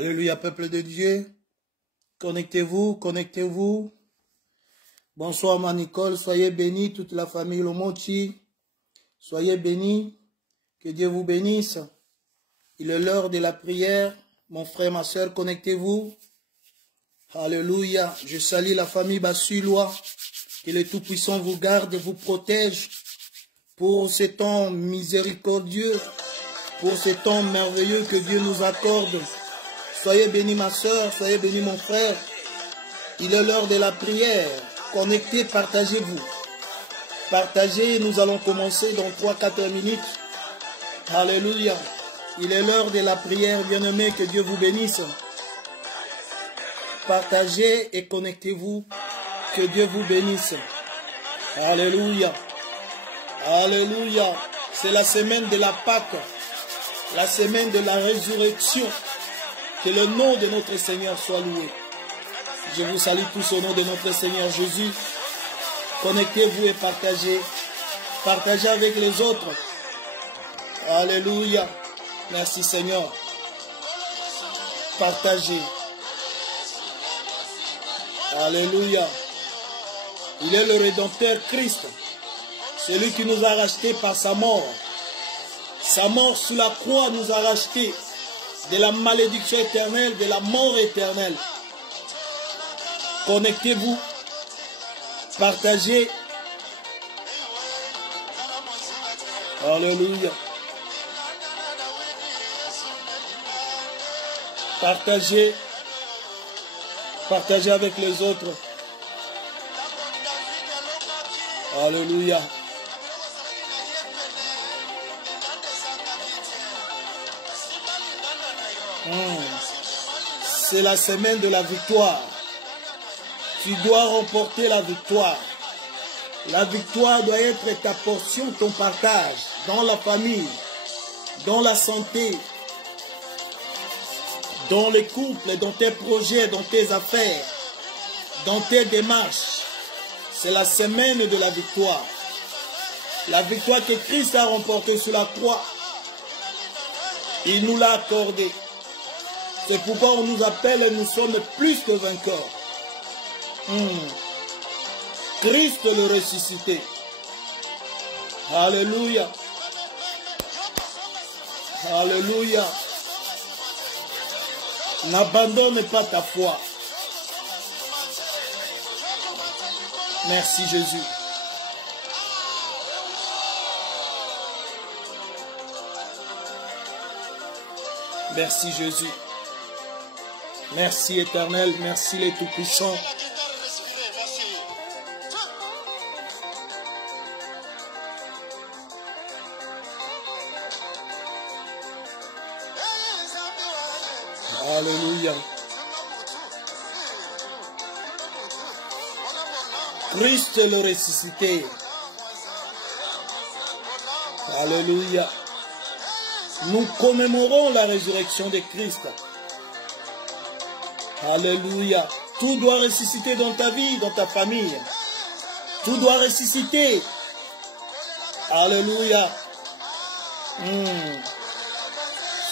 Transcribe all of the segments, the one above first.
Alléluia, peuple de Dieu. Connectez-vous, connectez-vous. Bonsoir, ma Nicole. Soyez bénis, toute la famille Lomonti. Soyez bénis. Que Dieu vous bénisse. Il est l'heure de la prière. Mon frère, ma soeur, connectez-vous. Alléluia. Je salue la famille Bassulois. Que le Tout-Puissant vous garde, vous protège pour ce temps miséricordieux, pour ce temps merveilleux que Dieu nous accorde. Soyez bénis ma soeur, soyez bénis mon frère. Il est l'heure de la prière. Connectez, partagez-vous. Partagez, nous allons commencer dans 3-4 minutes. Alléluia. Il est l'heure de la prière, bien-aimés, que Dieu vous bénisse. Partagez et connectez-vous. Que Dieu vous bénisse. Alléluia. Alléluia. C'est la semaine de la Pâque. La semaine de la résurrection. Que le nom de notre Seigneur soit loué. Je vous salue tous au nom de notre Seigneur Jésus. Connectez-vous et partagez. Partagez avec les autres. Alléluia. Merci Seigneur. Partagez. Alléluia. Il est le Rédempteur Christ. Celui qui nous a rachetés par sa mort. Sa mort sous la croix nous a rachetés de la malédiction éternelle, de la mort éternelle. Connectez-vous, partagez. Alléluia. Partagez. Partagez avec les autres. Alléluia. C'est la semaine de la victoire. Tu dois remporter la victoire. La victoire doit être ta portion, ton partage, dans la famille, dans la santé, dans les couples, dans tes projets, dans tes affaires, dans tes démarches. C'est la semaine de la victoire. La victoire que Christ a remportée sur la croix, il nous l'a accordée. C'est pourquoi on nous appelle et nous sommes plus que vainqueurs. Christ le ressuscité. Alléluia. Alléluia. N'abandonne pas ta foi. Merci Jésus. Merci Jésus. Merci Éternel. Merci les Tout-Puissants. Alléluia. Christ le ressuscité. Alléluia. Nous commémorons la résurrection de Christ. Alléluia. Tout doit ressusciter dans ta vie, dans ta famille. Tout doit ressusciter. Alléluia.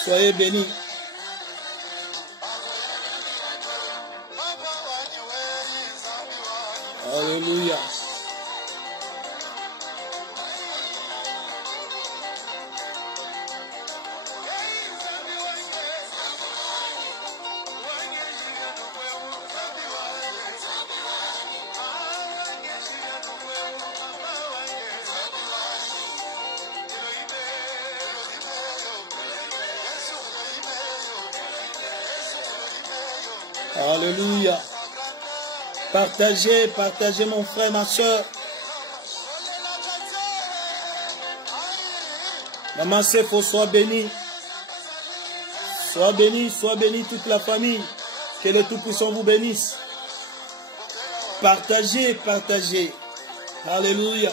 Soyez bénis. Alléluia. Alléluia. Partagez, partagez mon frère, ma soeur. Maman Sefo, sois béni. Sois béni toute la famille. Que le Tout-Puissant vous bénisse. Partagez, partagez. Alléluia.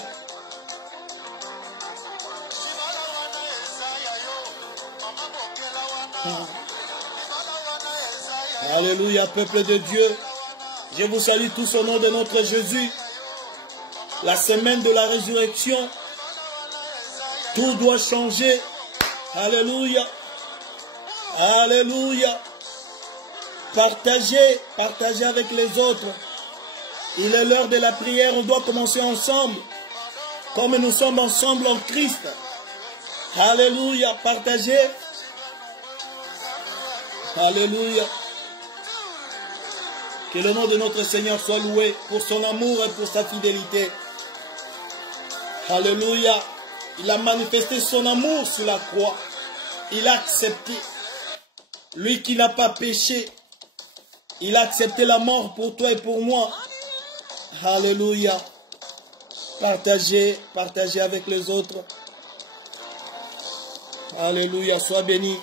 Alléluia, peuple de Dieu. Je vous salue tous au nom de notre Jésus. La semaine de la résurrection. Tout doit changer. Alléluia. Alléluia. Partagez, partagez avec les autres. Il est l'heure de la prière. On doit commencer ensemble. Comme nous sommes ensemble en Christ. Alléluia. Partagez. Alléluia. Que le nom de notre Seigneur soit loué pour son amour et pour sa fidélité. Alléluia. Il a manifesté son amour sur la croix. Il a accepté. Lui qui n'a pas péché. Il a accepté la mort pour toi et pour moi. Alléluia. Partagez, partagez avec les autres. Alléluia. Sois béni.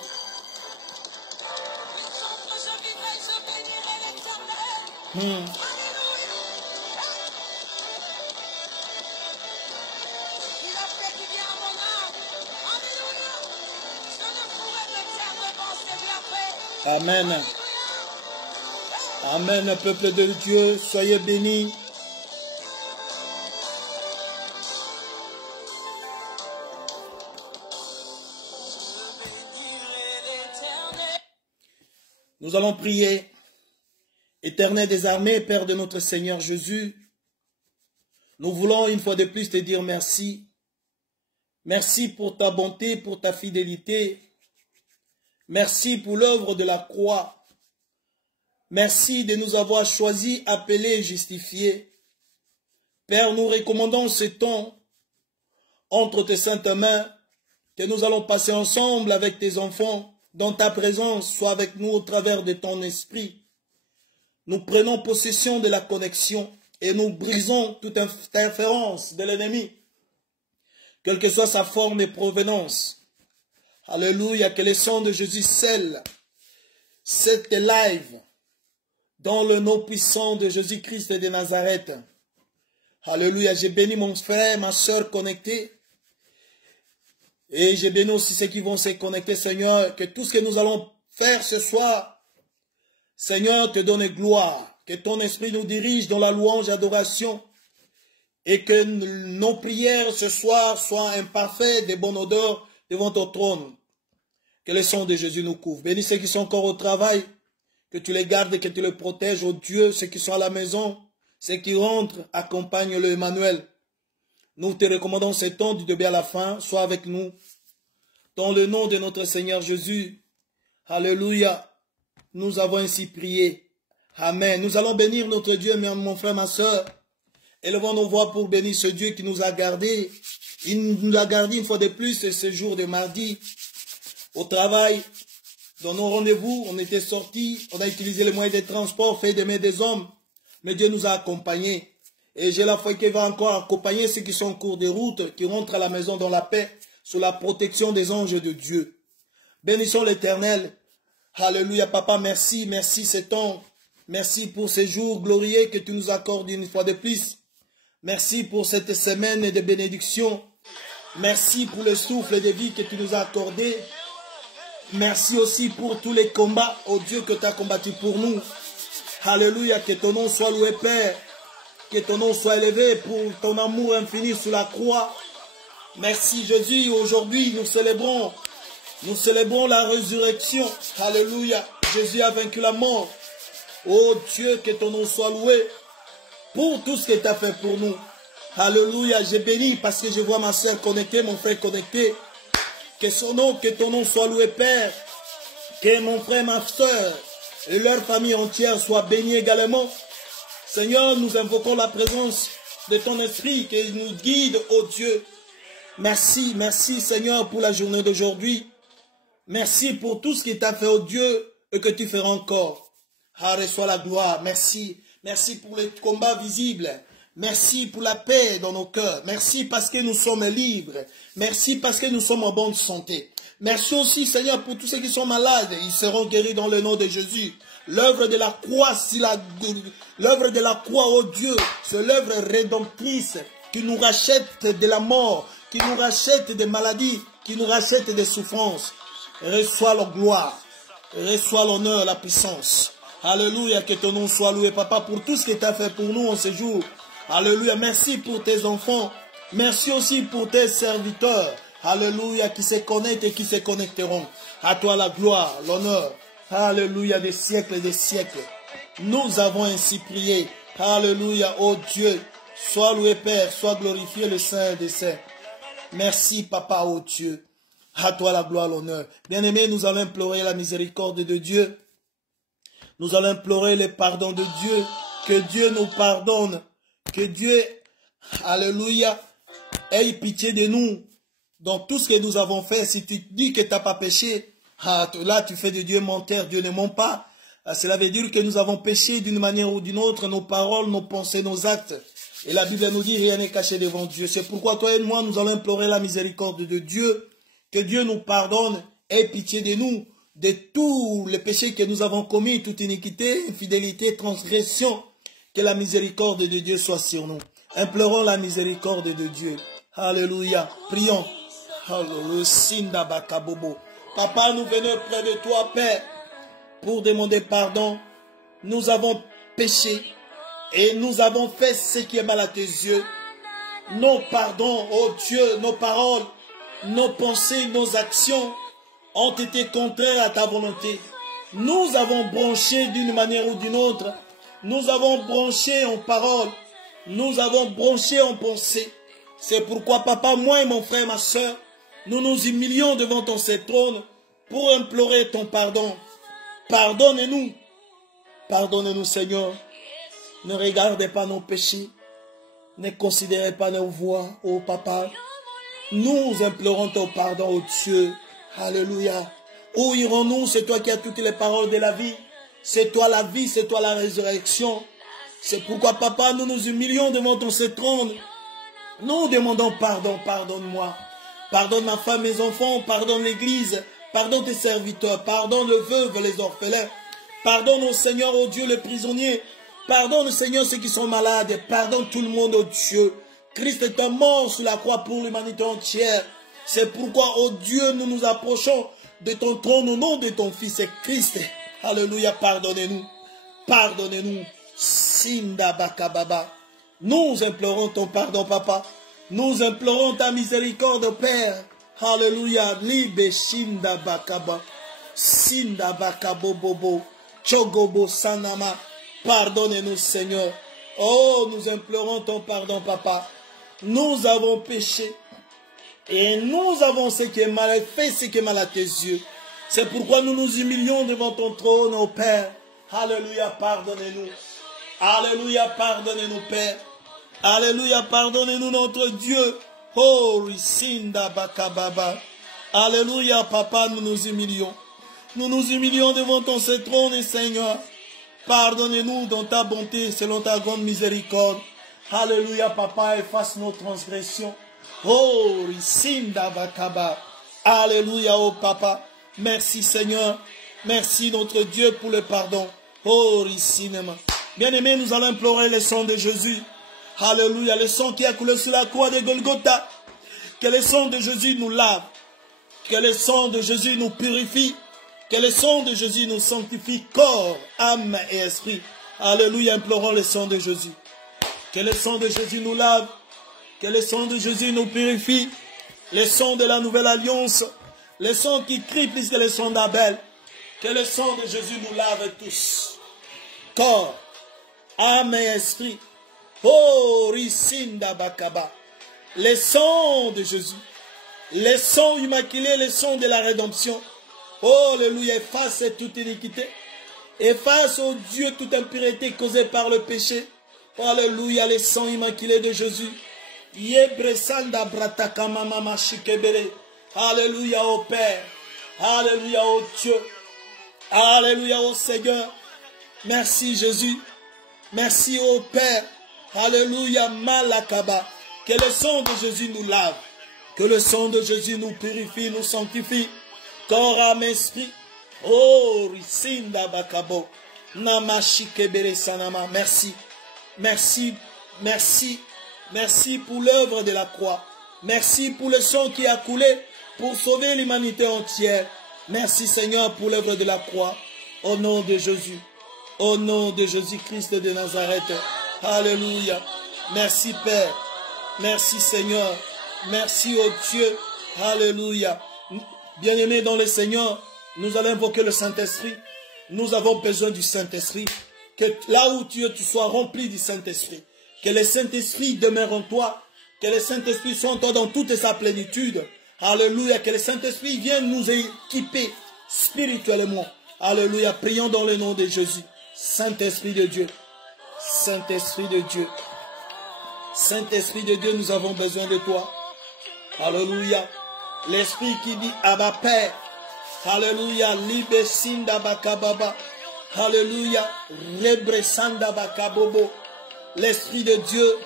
Amen. Amen, peuple de Dieu, soyez bénis. Nous allons prier. Éternel des armées, Père de notre Seigneur Jésus, nous voulons une fois de plus te dire merci. Merci pour ta bonté, pour ta fidélité. Merci pour l'œuvre de la croix. Merci de nous avoir choisis, appelés et justifiés. Père, nous recommandons ce temps entre tes saintes mains que nous allons passer ensemble avec tes enfants, dans ta présence, soit avec nous au travers de ton esprit. Nous prenons possession de la connexion et nous brisons toute interférence de l'ennemi, quelle que soit sa forme et provenance. Alléluia, que le sang de Jésus scelle cette live dans le nom puissant de Jésus-Christ de Nazareth. Alléluia, j'ai béni mon frère, ma soeur connectée. Et je bénis aussi ceux qui vont se connecter, Seigneur, que tout ce que nous allons faire ce soir, Seigneur, te donne gloire, que ton esprit nous dirige dans la louange et adoration, et que nos prières ce soir soient imparfaites, de bonne odeur devant ton trône. Que le sang de Jésus nous couvre. Bénis ceux qui sont encore au travail, que tu les gardes et que tu les protèges, oh Dieu, ceux qui sont à la maison, ceux qui rentrent, accompagne le Emmanuel. Nous te recommandons ce temps du début à la fin, sois avec nous. Dans le nom de notre Seigneur Jésus, alléluia, nous avons ainsi prié. Amen. Nous allons bénir notre Dieu, mon frère, ma soeur. Élevons nos voix pour bénir ce Dieu qui nous a gardés. Il nous a gardés une fois de plus ce jour de mardi. Au travail, dans nos rendez-vous, on était sortis, on a utilisé les moyens de transport faits des mains des hommes. Mais Dieu nous a accompagnés. Et j'ai la foi qu'il va encore accompagner ceux qui sont en cours de route, qui rentrent à la maison dans la paix, sous la protection des anges de Dieu. Bénissons l'Éternel. Alléluia, Papa, merci, merci ce temps. Merci pour ces jours glorieux que tu nous accordes une fois de plus. Merci pour cette semaine de bénédiction. Merci pour le souffle de vie que tu nous as accordé. Merci aussi pour tous les combats, oh Dieu, que tu as combattu pour nous. Alléluia, que ton nom soit loué, Père. Que ton nom soit élevé pour ton amour infini sous la croix. Merci Jésus, aujourd'hui nous célébrons la résurrection. Alléluia, Jésus a vaincu la mort. Oh Dieu, que ton nom soit loué pour tout ce que tu as fait pour nous. Alléluia, je bénis parce que je vois ma soeur connectée, mon frère connecté. Que ton nom soit loué, Père. Que mon frère, ma soeur et leur famille entière soient bénis également. Seigneur, nous invoquons la présence de ton esprit qui nous guide, ô Dieu. Merci, merci Seigneur pour la journée d'aujourd'hui. Merci pour tout ce qui t'a fait, ô Dieu, et que tu feras encore. Ah, reçois la gloire. Merci. Merci pour les combats visibles. Merci pour la paix dans nos cœurs. Merci parce que nous sommes libres. Merci parce que nous sommes en bonne santé. Merci aussi, Seigneur, pour tous ceux qui sont malades. Ils seront guéris dans le nom de Jésus. L'œuvre de la croix, l'œuvre de la croix, oh Dieu, c'est l'œuvre rédemptrice qui nous rachète de la mort, qui nous rachète des maladies, qui nous rachète des souffrances. Reçois la gloire, reçois l'honneur, la puissance. Alléluia, que ton nom soit loué, Papa, pour tout ce que tu as fait pour nous en ce jour. Alléluia, merci pour tes enfants. Merci aussi pour tes serviteurs. Alléluia, qui se connectent et qui se connecteront. À toi la gloire, l'honneur. Alléluia, des siècles et des siècles. Nous avons ainsi prié. Alléluia, ô Dieu. Sois loué, Père. Sois glorifié, le Saint des Saints. Merci, Papa, ô Dieu. À toi la gloire, l'honneur. Bien-aimés, nous allons implorer la miséricorde de Dieu. Nous allons implorer le pardon de Dieu. Que Dieu nous pardonne. Que Dieu, alléluia, ait pitié de nous dans tout ce que nous avons fait. Si tu dis que tu n'as pas péché, là tu fais de Dieu menteur. Dieu ne ment pas. Cela veut dire que nous avons péché d'une manière ou d'une autre, nos paroles, nos pensées, nos actes. Et la Bible nous dit rien n'est caché devant Dieu. C'est pourquoi toi et moi, nous allons implorer la miséricorde de Dieu. Que Dieu nous pardonne, ait pitié de nous, de tous les péchés que nous avons commis, toute iniquité, infidélité, transgression. Que la miséricorde de Dieu soit sur nous. Implorons la miséricorde de Dieu. Alléluia. Prions. Alléluia. Papa, nous venons près de toi, Père, pour demander pardon. Nous avons péché et nous avons fait ce qui est mal à tes yeux. Nos pardons, oh Dieu, nos paroles, nos pensées, nos actions ont été contraires à ta volonté. Nous avons bronché d'une manière ou d'une autre. Nous avons bronché en parole. Nous avons bronché en pensée. C'est pourquoi, Papa, moi et mon frère, ma soeur, nous nous humilions devant ton trône pour implorer ton pardon. Pardonne-nous. Pardonne-nous, Seigneur. Ne regardez pas nos péchés. Ne considérez pas nos voies, ô Papa. Nous implorons ton pardon, ô Dieu. Alléluia. Où irons-nous? C'est toi qui as toutes les paroles de la vie. C'est toi la vie, c'est toi la résurrection. C'est pourquoi, Papa, nous nous humilions devant ton trône. Nous demandons pardon, pardonne-moi. Pardonne ma femme, mes enfants, pardonne l'Église, pardonne tes serviteurs, pardonne le veuve, les orphelins. Pardonne au Seigneur, au Dieu, les prisonniers. Pardonne, Seigneur, ceux qui sont malades. Pardonne tout le monde, oh Dieu. Christ est mort sur la croix pour l'humanité entière. C'est pourquoi, oh Dieu, nous nous approchons de ton trône au nom de ton Fils Christ. Alléluia, pardonnez-nous. Pardonnez-nous. Sinda bakababa. Nous implorons ton pardon, Papa. Nous implorons ta miséricorde, Père. Alléluia. Libe shinda bakaba. Sinda bakabobobo. Chogobo sanama. Pardonnez-nous, Seigneur. Oh, nous implorons ton pardon, Papa. Nous avons péché. Et nous avons ce qui est mal, fait ce qui est mal à tes yeux. C'est pourquoi nous nous humilions devant ton trône, ô Père. Alléluia, pardonnez-nous. Alléluia, pardonnez-nous, Père. Alléluia, pardonnez-nous, notre Dieu. Oh, Risinda Bakababa. Alléluia, Papa, nous nous humilions. Nous nous humilions devant ton trône, Seigneur. Pardonnez-nous dans ta bonté, selon ta grande miséricorde. Alléluia, Papa, efface nos transgressions. Oh, Risinda Bakaba. Alléluia, oh Papa. Merci, Seigneur. Merci, notre Dieu, pour le pardon. Oh, Risinema. Bien-aimés, nous allons implorer le sang de Jésus. Alléluia, le sang qui a coulé sur la croix de Golgotha. Que le sang de Jésus nous lave. Que le sang de Jésus nous purifie. Que le sang de Jésus nous sanctifie, corps, âme et esprit. Alléluia, implorons le sang de Jésus. Que le sang de Jésus nous lave. Que le sang de Jésus nous purifie. Le sang de la nouvelle alliance. Le sang qui crie plus que le sang d'Abel. Que le sang de Jésus nous lave tous. Corps, âme et esprit. Oh, Risinda Bakaba. Le sang de Jésus. Le sang immaculé, le sang de la rédemption. Oh, alléluia, efface toute iniquité. Efface, oh Dieu, toute impureté causée par le péché. Oh, alléluia, le sang immaculé de Jésus. Alléluia, oh Père. Alléluia, oh Dieu. Alléluia, oh Seigneur. Merci, Jésus. Merci, oh Père. Alléluia, Malakaba. Que le sang de Jésus nous lave. Que le sang de Jésus nous purifie, nous sanctifie. Corps, âme, esprit. Oh, Risinda Bakabo. Namashikebere Sanama. Merci. Merci. Merci. Merci pour l'œuvre de la croix. Merci pour le sang qui a coulé pour sauver l'humanité entière. Merci, Seigneur, pour l'œuvre de la croix. Au nom de Jésus. Au nom de Jésus-Christ de Nazareth. Alléluia. Merci, Père. Merci, Seigneur. Merci, oh Dieu. Alléluia. Bien-aimés dans le Seigneur, nous allons invoquer le Saint-Esprit. Nous avons besoin du Saint-Esprit. Que là où tu es, tu sois rempli du Saint-Esprit. Que le Saint-Esprit demeure en toi. Que le Saint-Esprit soit en toi dans toute sa plénitude. Alléluia. Que le Saint-Esprit vienne nous équiper spirituellement. Alléluia. Prions dans le nom de Jésus. Saint-Esprit de Dieu. Saint-Esprit de Dieu. Saint-Esprit de Dieu, nous avons besoin de toi. Alléluia. L'Esprit qui dit Abba Père. Alléluia. Libe Sinda Bakababa. Alléluia. Rebresanda Bakabobo. L'Esprit de Dieu.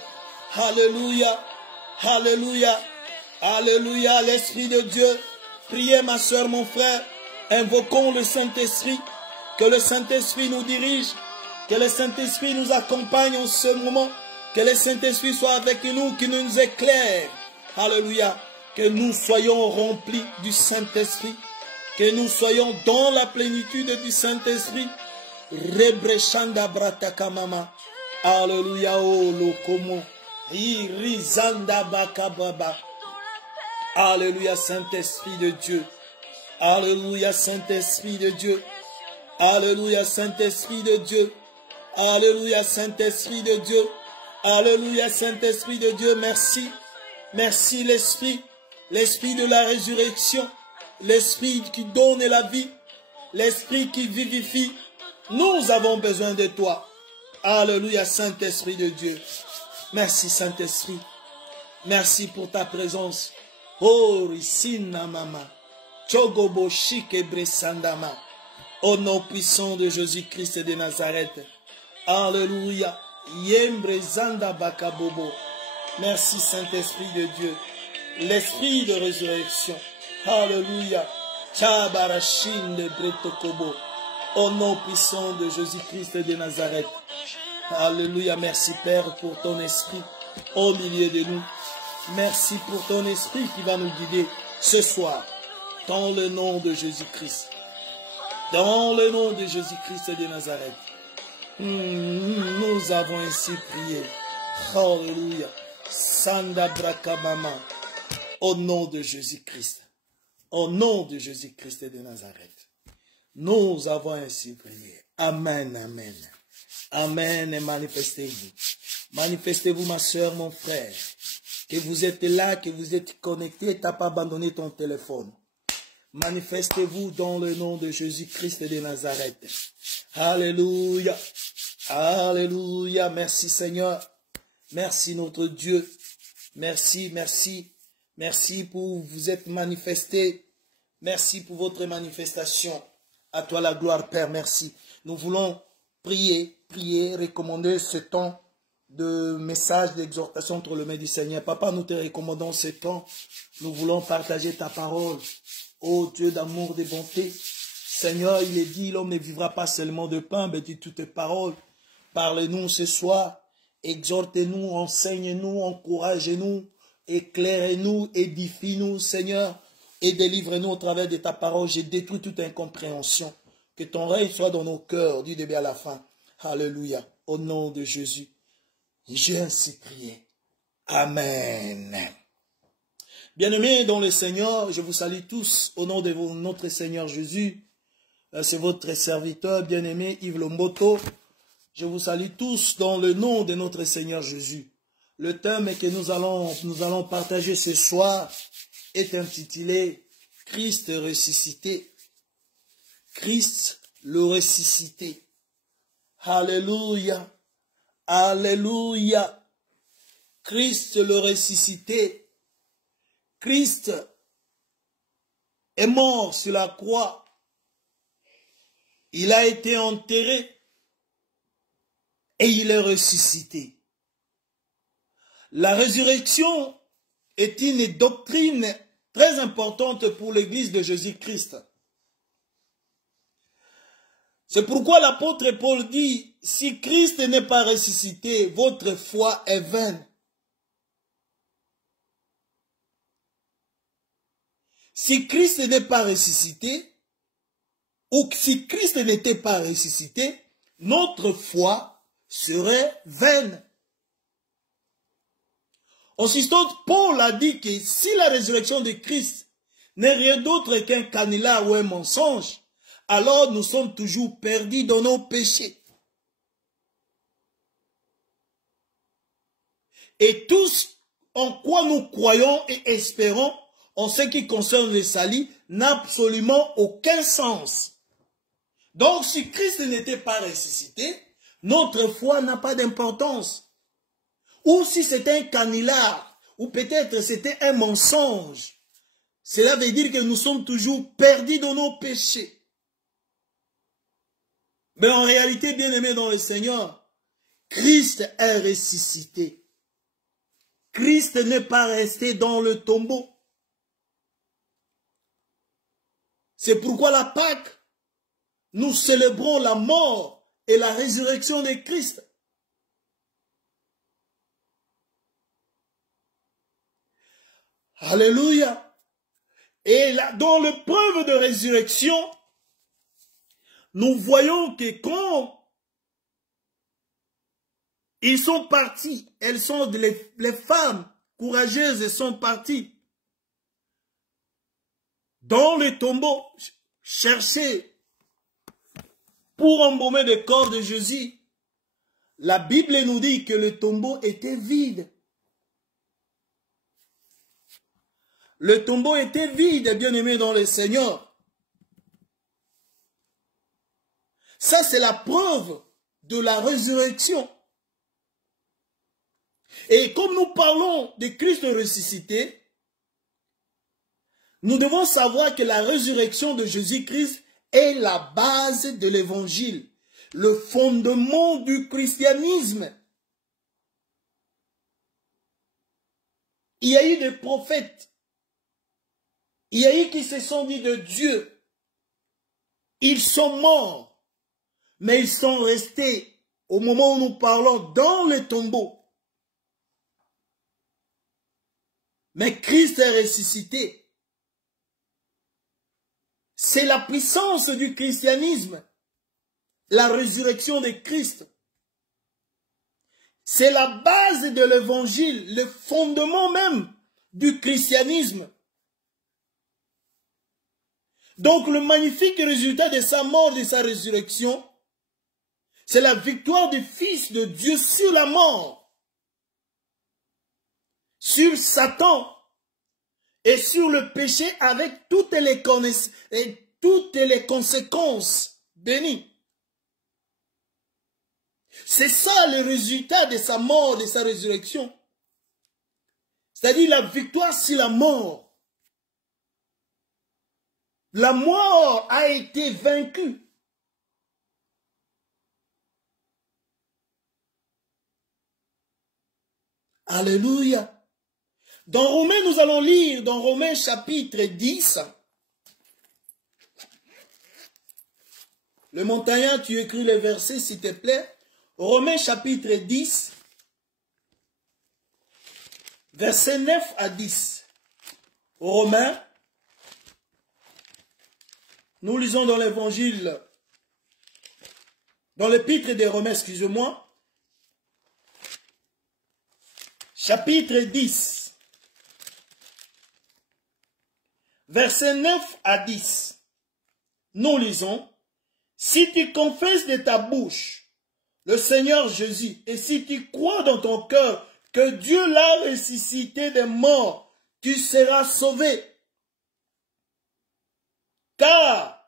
Alléluia. Alléluia. Alléluia. L'Esprit de Dieu. Priez ma soeur, mon frère. Invoquons le Saint-Esprit. Que le Saint-Esprit nous dirige. Que le Saint-Esprit nous accompagne en ce moment. Que le Saint-Esprit soit avec nous, qu'il nous éclaire. Alléluia. Que nous soyons remplis du Saint-Esprit. Que nous soyons dans la plénitude du Saint-Esprit. Rebrechanda bratakamama. Alléluia. Oh, lokomo. Irizanda bakababa. Alléluia, Saint-Esprit de Dieu. Alléluia, Saint-Esprit de Dieu. Alléluia, Saint-Esprit de Dieu. Alléluia, Saint-Esprit de Dieu. Alléluia, Saint-Esprit de Dieu. Merci. Merci, l'Esprit. L'Esprit de la résurrection. L'Esprit qui donne la vie. L'Esprit qui vivifie. Nous avons besoin de toi. Alléluia, Saint-Esprit de Dieu. Merci, Saint-Esprit. Merci pour ta présence. Oh, Risina Mama. Chogobo Shikebre Sandama. Au nom puissant de Jésus-Christ de Nazareth. Alléluia. Yembre Zanda Bakabobo. Merci, Saint-Esprit de Dieu. L'Esprit de résurrection. Alléluia. Chabarashin de Bretokobo. Au nom puissant de Jésus-Christ de Nazareth. Alléluia. Merci, Père, pour ton esprit au milieu de nous. Merci pour ton esprit qui va nous guider. ce soir, dans le nom de Jésus-Christ. Dans le nom de Jésus-Christ de Nazareth. Nous avons ainsi prié. Alléluia. Sanda Brakabama. Au nom de Jésus-Christ. Au nom de Jésus-Christ de Nazareth. Nous avons ainsi prié. Amen, amen. Amen et manifestez-vous. Manifestez-vous, ma soeur, mon frère. Que vous êtes là, que vous êtes connecté, tu n'as pas abandonné ton téléphone. Manifestez-vous dans le nom de Jésus-Christ de Nazareth. Alléluia. Alléluia. Merci Seigneur. Merci notre Dieu. Merci, merci. Merci pour vous être manifesté. Merci pour votre manifestation. À toi la gloire, Père. Merci. Nous voulons prier, recommander ce temps de message, d'exhortation entre les mains du Seigneur. Papa, nous te recommandons ce temps. Nous voulons partager ta parole. Ô Dieu d'amour, de bonté. Seigneur, il est dit, l'homme ne vivra pas seulement de pain, mais de toutes tes paroles. Parle-nous ce soir. Exhortez-nous, enseigne-nous, encouragez-nous, éclairez-nous, édifie-nous, Seigneur, et délivre-nous au travers de ta parole. J'ai détruit toute incompréhension. Que ton règne soit dans nos cœurs, du début à la fin. Alléluia. Au nom de Jésus. J'ai ainsi prié. Amen. Bien-aimés dans le Seigneur, je vous salue tous au nom de notre Seigneur Jésus. C'est votre serviteur bien-aimé Yves Lomboto. Je vous salue tous dans le nom de notre Seigneur Jésus. Le thème que nous allons partager ce soir est intitulé « Christ ressuscité ». Christ le ressuscité. Alléluia. Alléluia. Christ le ressuscité. Christ est mort sur la croix. Il a été enterré et il est ressuscité. La résurrection est une doctrine très importante pour l'Église de Jésus-Christ. C'est pourquoi l'apôtre Paul dit, si Christ n'est pas ressuscité, votre foi est vaine. Si Christ n'est pas ressuscité, ou si Christ n'était pas ressuscité, notre foi serait vaine. En substance, Paul a dit que si la résurrection de Christ n'est rien d'autre qu'un canular ou un mensonge, alors nous sommes toujours perdus dans nos péchés. Et tout ce en quoi nous croyons et espérons, en ce qui concerne le salut, n'a absolument aucun sens. Donc, si Christ n'était pas ressuscité, notre foi n'a pas d'importance. Ou si c'était un canular, ou peut-être c'était un mensonge, cela veut dire que nous sommes toujours perdus dans nos péchés. Mais en réalité, bien-aimés dans le Seigneur, Christ est ressuscité. Christ n'est pas resté dans le tombeau. C'est pourquoi la Pâque, nous célébrons la mort et la résurrection de Christ. Alléluia. Et là, dans le preuve de résurrection, nous voyons que quand ils sont partis, les femmes courageuses sont parties dans les tombeaux chercher pour embaumer le corps de Jésus. La Bible nous dit que le tombeau était vide. Le tombeau était vide, bien-aimé dans le Seigneur. Ça, c'est la preuve de la résurrection. Et comme nous parlons de Christ ressuscité, nous devons savoir que la résurrection de Jésus-Christ est la base de l'évangile, le fondement du christianisme. Il y a eu des prophètes, il y a eu qui se sont dit de Dieu. Ils sont morts, mais ils sont restés, au moment où nous parlons, dans le tombeau. Mais Christ est ressuscité. c'est la puissance du christianisme, la résurrection de Christ. C'est la base de l'évangile, le fondement même du christianisme. Donc le magnifique résultat de sa mort et de sa résurrection, c'est la victoire du Fils de Dieu sur la mort, sur Satan et sur le péché avec toutes les conséquences bénies. C'est ça le résultat de sa mort, de sa résurrection. C'est-à-dire la victoire sur la mort. La mort a été vaincue. Alléluia. Dans Romains, nous allons lire dans Romains chapitre 10. Le montagnard, tu écris les versets s'il te plaît. Romains chapitre 10, versets 9 à 10. Romains, nous lisons dans l'évangile, dans l'épître des Romains, excusez-moi, chapitre 10, versets 9 à 10. Nous lisons, si tu confesses de ta bouche le Seigneur Jésus, et si tu crois dans ton cœur que Dieu l'a ressuscité des morts, tu seras sauvé. Car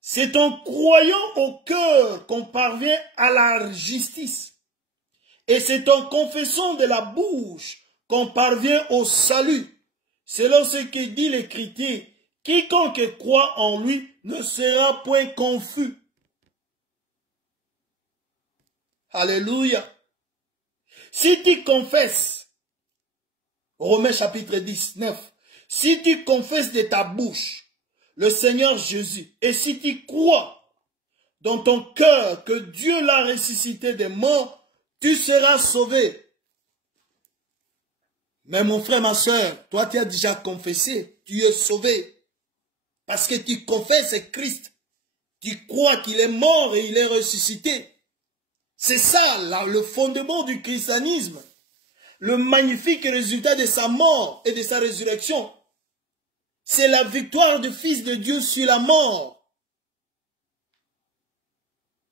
c'est en croyant au cœur qu'on parvient à la justice, et c'est en confessant de la bouche qu'on parvient au salut. Selon ce que dit l'Écriture, quiconque croit en lui ne sera point confus. Alléluia. Si tu confesses, Romains chapitre 19, si tu confesses de ta bouche le Seigneur Jésus, et si tu crois dans ton cœur que Dieu l'a ressuscité des morts, tu seras sauvé. Mais mon frère, ma soeur, toi tu as déjà confessé, tu es sauvé. Parce que tu confesses Christ, tu crois qu'il est mort et il est ressuscité. C'est ça, le fondement du christianisme. Le magnifique résultat de sa mort et de sa résurrection. C'est la victoire du Fils de Dieu sur la mort,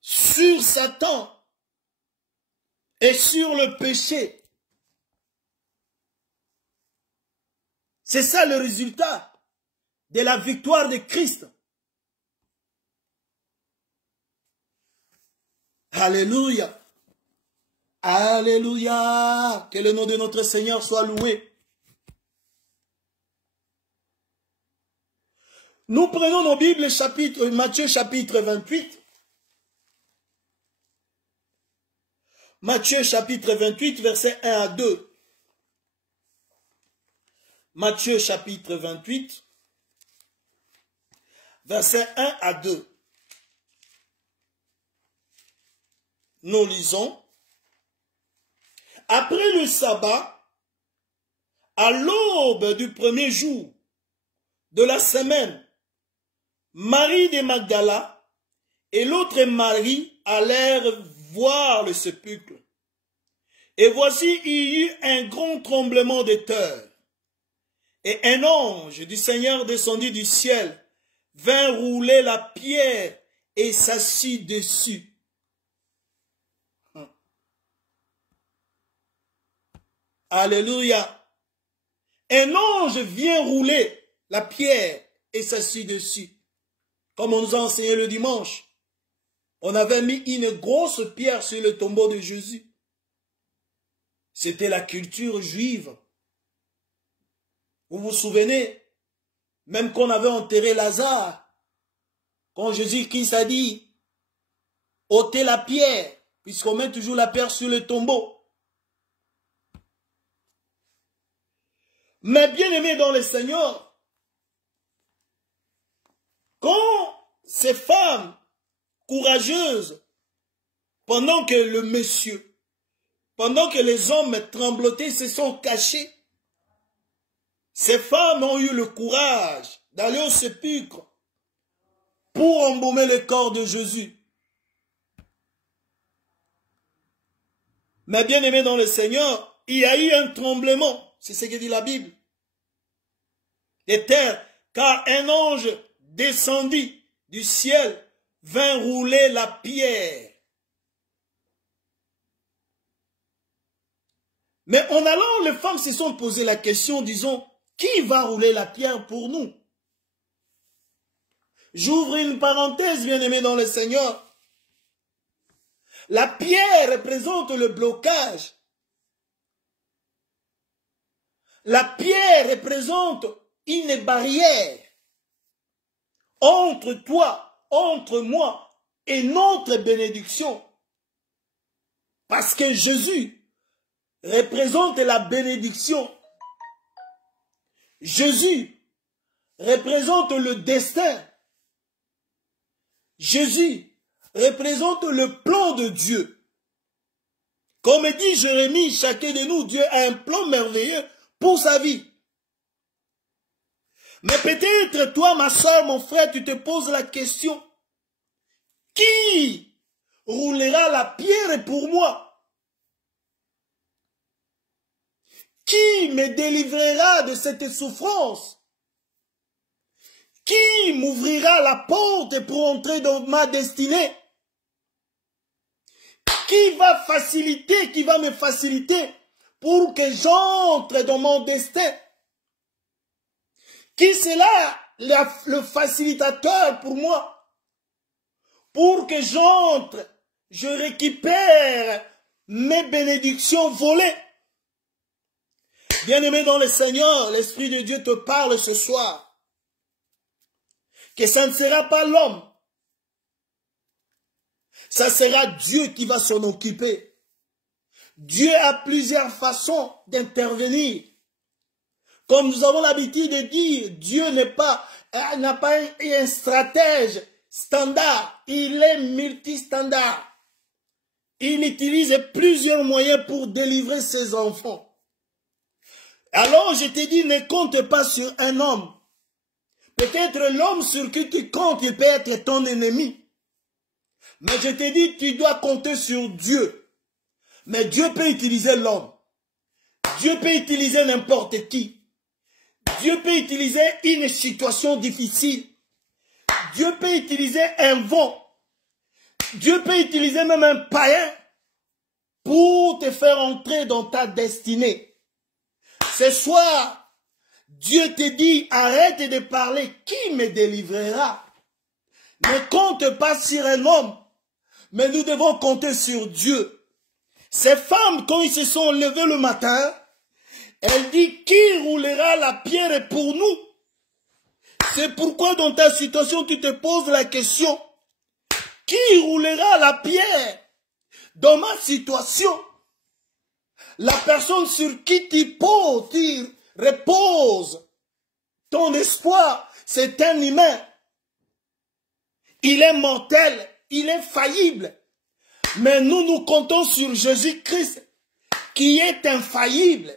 sur Satan et sur le péché. C'est ça le résultat de la victoire de Christ. Alléluia. Alléluia. Que le nom de notre Seigneur soit loué. Nous prenons nos Bibles, Matthieu chapitre 28. Matthieu chapitre 28, versets 1 à 2. Matthieu chapitre 28, versets 1 à 2. Nous lisons. Après le sabbat, à l'aube du premier jour de la semaine, Marie de Magdala et l'autre Marie allèrent voir le sépulcre. Et voici, il y eut un grand tremblement de terre. Et un ange du Seigneur descendit du ciel, vint rouler la pierre et s'assit dessus. Alléluia. Un ange vient rouler la pierre et s'assit dessus. Comme on nous a enseigné le dimanche, on avait mis une grosse pierre sur le tombeau de Jésus. C'était la culture juive. Vous vous souvenez, même qu'on avait enterré Lazare, quand Jésus-Christ a dit, ôtez la pierre, puisqu'on met toujours la pierre sur le tombeau. Mais bien aimé dans le Seigneur, quand ces femmes courageuses, pendant que pendant que les hommes tremblotaient, se sont cachés, ces femmes ont eu le courage d'aller au sépulcre pour embaumer le corps de Jésus. Mais bien aimé dans le Seigneur, il y a eu un tremblement. C'est ce que dit la Bible. De terre, car un ange descendit du ciel, vint rouler la pierre. Mais en allant, les femmes se sont posées la question, disons, qui va rouler la pierre pour nous? J'ouvre une parenthèse, bien aimé dans le Seigneur. La pierre représente le blocage. La pierre représente une barrière entre toi, entre moi et notre bénédiction. Parce que Jésus représente la bénédiction. Jésus représente le destin. Jésus représente le plan de Dieu. Comme dit Jérémie, chacun de nous, Dieu a un plan merveilleux pour sa vie. Mais peut-être toi, ma soeur, mon frère, tu te poses la question, qui roulera la pierre pour moi? Qui me délivrera de cette souffrance? Qui m'ouvrira la porte pour entrer dans ma destinée? Qui va me faciliter pour que j'entre dans mon destin? Qui sera le facilitateur pour moi? Pour que j'entre, je récupère mes bénédictions volées. Bien-aimé dans le Seigneur, l'Esprit de Dieu te parle ce soir. Que ça ne sera pas l'homme. Ça sera Dieu qui va s'en occuper. Dieu a plusieurs façons d'intervenir. Comme nous avons l'habitude de dire, Dieu n'a pas un stratège standard. Il est multistandard. Il utilise plusieurs moyens pour délivrer ses enfants. Alors je te dis, ne compte pas sur un homme. Peut-être l'homme sur qui tu comptes, il peut être ton ennemi. Mais je te dis, tu dois compter sur Dieu. Mais Dieu peut utiliser l'homme. Dieu peut utiliser n'importe qui. Dieu peut utiliser une situation difficile. Dieu peut utiliser un vent. Dieu peut utiliser même un païen pour te faire entrer dans ta destinée. Ce soir, Dieu te dit, arrête de parler, qui me délivrera? Ne compte pas sur un homme, mais nous devons compter sur Dieu. Ces femmes, quand ils se sont levées le matin, elles disent, qui roulera la pierre pour nous? C'est pourquoi dans ta situation, tu te poses la question, qui roulera la pierre? Dans ma situation, la personne sur qui tu reposes ton espoir, c'est un humain. Il est mortel, il est faillible. Mais nous comptons sur Jésus-Christ, qui est infaillible.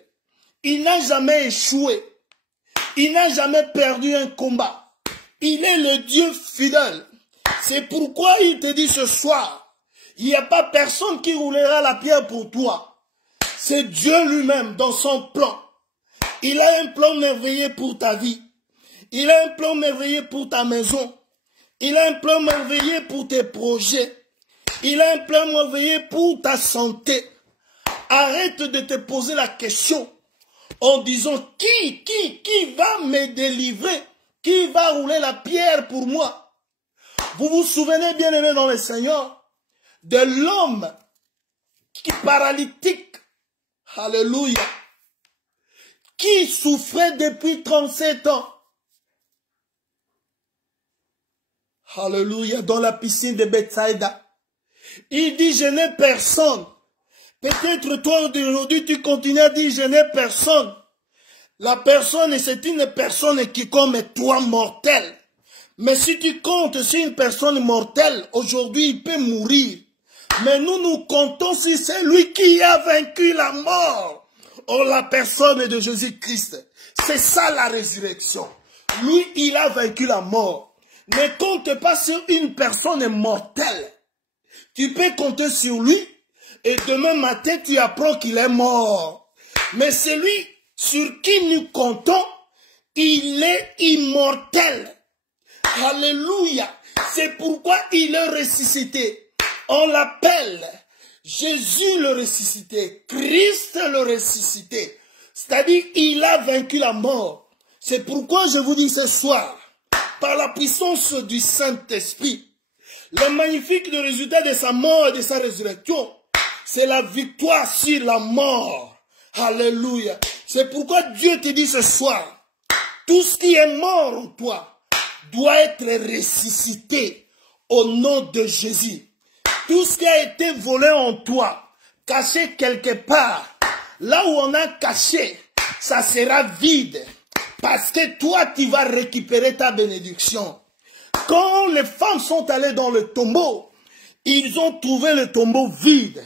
Il n'a jamais échoué. Il n'a jamais perdu un combat. Il est le Dieu fidèle. C'est pourquoi il te dit ce soir, il n'y a pas personne qui roulera la pierre pour toi. C'est Dieu lui-même dans son plan. Il a un plan merveilleux pour ta vie. Il a un plan merveilleux pour ta maison. Il a un plan merveilleux pour tes projets. Il a un plan merveilleux pour ta santé. Arrête de te poser la question en disant qui va me délivrer? Qui va rouler la pierre pour moi? Vous vous souvenez, bien aimé dans le Seigneur, de l'homme qui paralytique. Alléluia. Qui souffrait depuis 37 ans. Alléluia. Dans la piscine de Bethsaïda. Il dit, je n'ai personne. Peut-être toi aujourd'hui tu continues à dire, je n'ai personne. La personne, c'est une personne qui comme toi mortelle. Mais si tu comptes sur une personne mortelle, aujourd'hui il peut mourir. Mais nous comptons sur celui qui a vaincu la mort. Oh, la personne de Jésus-Christ. C'est ça la résurrection. Lui, il a vaincu la mort. Ne compte pas sur une personne mortelle. Tu peux compter sur lui et demain matin tu apprends qu'il est mort. Mais celui sur qui nous comptons, il est immortel. Alléluia. C'est pourquoi il est ressuscité. On l'appelle Jésus le ressuscité, Christ le ressuscité. C'est-à-dire, il a vaincu la mort. C'est pourquoi je vous dis ce soir, par la puissance du Saint-Esprit, le magnifique résultat de sa mort et de sa résurrection, c'est la victoire sur la mort. Alléluia. C'est pourquoi Dieu te dit ce soir, tout ce qui est mort en toi doit être ressuscité au nom de Jésus. Tout ce qui a été volé en toi, caché quelque part, là où on a caché, ça sera vide. Parce que toi, tu vas récupérer ta bénédiction. Quand les femmes sont allées dans le tombeau, ils ont trouvé le tombeau vide.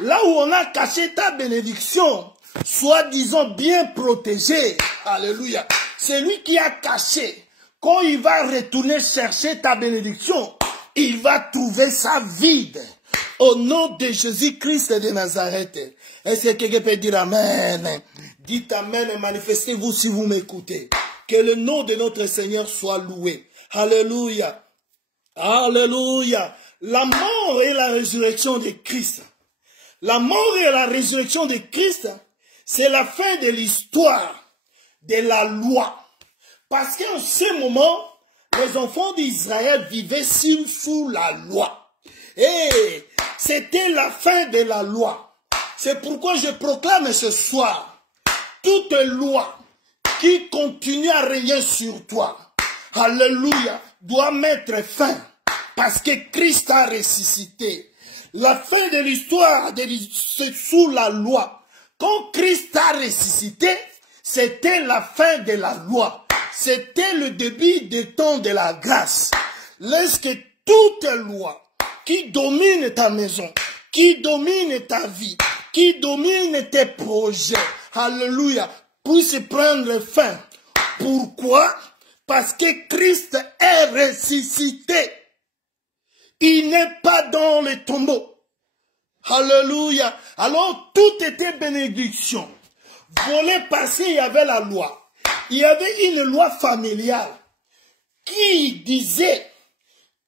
Là où on a caché ta bénédiction, soi-disant bien protégée, alléluia, c'est lui qui a caché. Quand il va retourner chercher ta bénédiction, il va trouver ça vide. Au nom de Jésus-Christ de Nazareth. Est-ce que quelqu'un peut dire Amen? Dites Amen et manifestez-vous si vous m'écoutez. Que le nom de notre Seigneur soit loué. Alléluia. Alléluia. La mort et la résurrection de Christ. La mort et la résurrection de Christ, c'est la fin de l'histoire de la loi. Parce qu'en ce moment, les enfants d'Israël vivaient sous la loi. Et c'était la fin de la loi. C'est pourquoi je proclame ce soir, toute loi qui continue à régner sur toi, alléluia, doit mettre fin. Parce que Christ a ressuscité. La fin de l'histoire, c'est sous la loi. Quand Christ a ressuscité, c'était la fin de la loi. C'était le début des temps de la grâce. Laisse que toute loi qui domine ta maison, qui domine ta vie, qui domine tes projets, alléluia, puisse prendre fin. Pourquoi? Parce que Christ est ressuscité. Il n'est pas dans les tombeaux. Alléluia. Alors tout était bénédiction. Volé parce qu'il y avait la loi. Il y avait une loi familiale qui disait,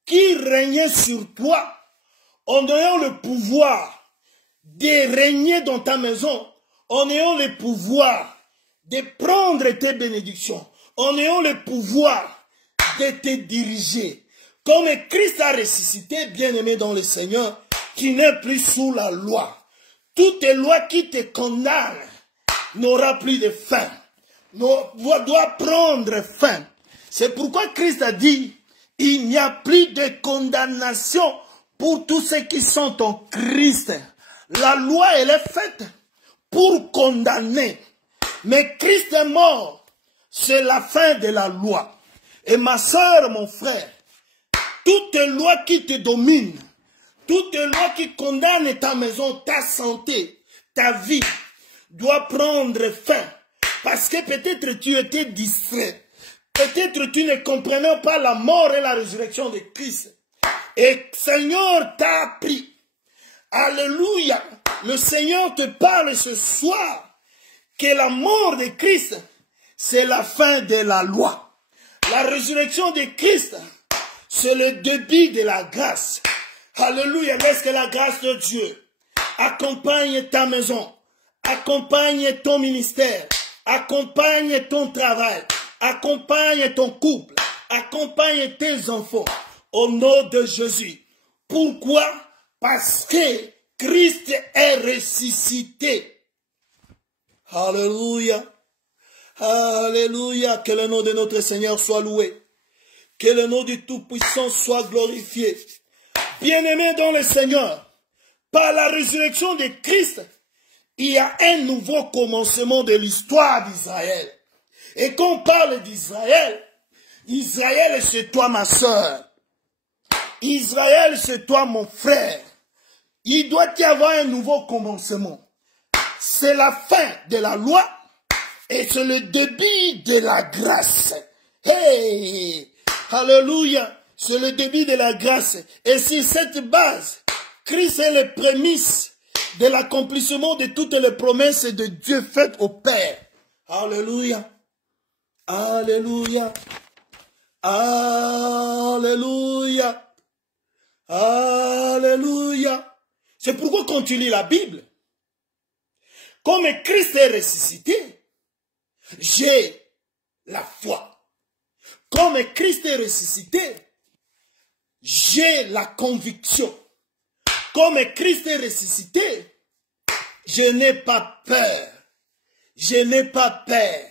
qui régnait sur toi en ayant le pouvoir de régner dans ta maison, en ayant le pouvoir de prendre tes bénédictions, en ayant le pouvoir de te diriger. Comme Christ a ressuscité, bien-aimé dans le Seigneur, qui n'est plus sous la loi. Toute loi qui te condamne n'aura plus de fin. Doit prendre fin. C'est pourquoi Christ a dit, il n'y a plus de condamnation pour tous ceux qui sont en Christ. La loi, elle est faite pour condamner. Mais Christ est mort. C'est la fin de la loi. Et ma soeur, mon frère, toute loi qui te domine, toute loi qui condamne ta maison, ta santé, ta vie, doit prendre fin. Parce que peut-être tu étais distrait. Peut-être tu ne comprenais pas la mort et la résurrection de Christ. Et le Seigneur t'a appris. Alléluia. Le Seigneur te parle ce soir que la mort de Christ, c'est la fin de la loi. La résurrection de Christ, c'est le début de la grâce. Alléluia. Laisse que la grâce de Dieu accompagne ta maison, accompagne ton ministère, accompagne ton travail, accompagne ton couple, accompagne tes enfants au nom de Jésus. Pourquoi? Parce que Christ est ressuscité. Alléluia. Alléluia. Que le nom de notre Seigneur soit loué. Que le nom du Tout-Puissant soit glorifié. Bien-aimés dans le Seigneur, par la résurrection de Christ, il y a un nouveau commencement de l'histoire d'Israël. Et quand on parle d'Israël, Israël c'est toi ma soeur. Israël c'est toi mon frère. Il doit y avoir un nouveau commencement. C'est la fin de la loi et c'est le début de la grâce. Hey! Alléluia. C'est le début de la grâce. Et sur cette base, Christ est les prémices de l'accomplissement de toutes les promesses de Dieu faites au Père. Alléluia. Alléluia. Alléluia. Alléluia. C'est pourquoi quand tu lis la Bible, comme Christ est ressuscité, j'ai la foi. Comme Christ est ressuscité, j'ai la conviction. Comme Christ est ressuscité, je n'ai pas peur. Je n'ai pas peur.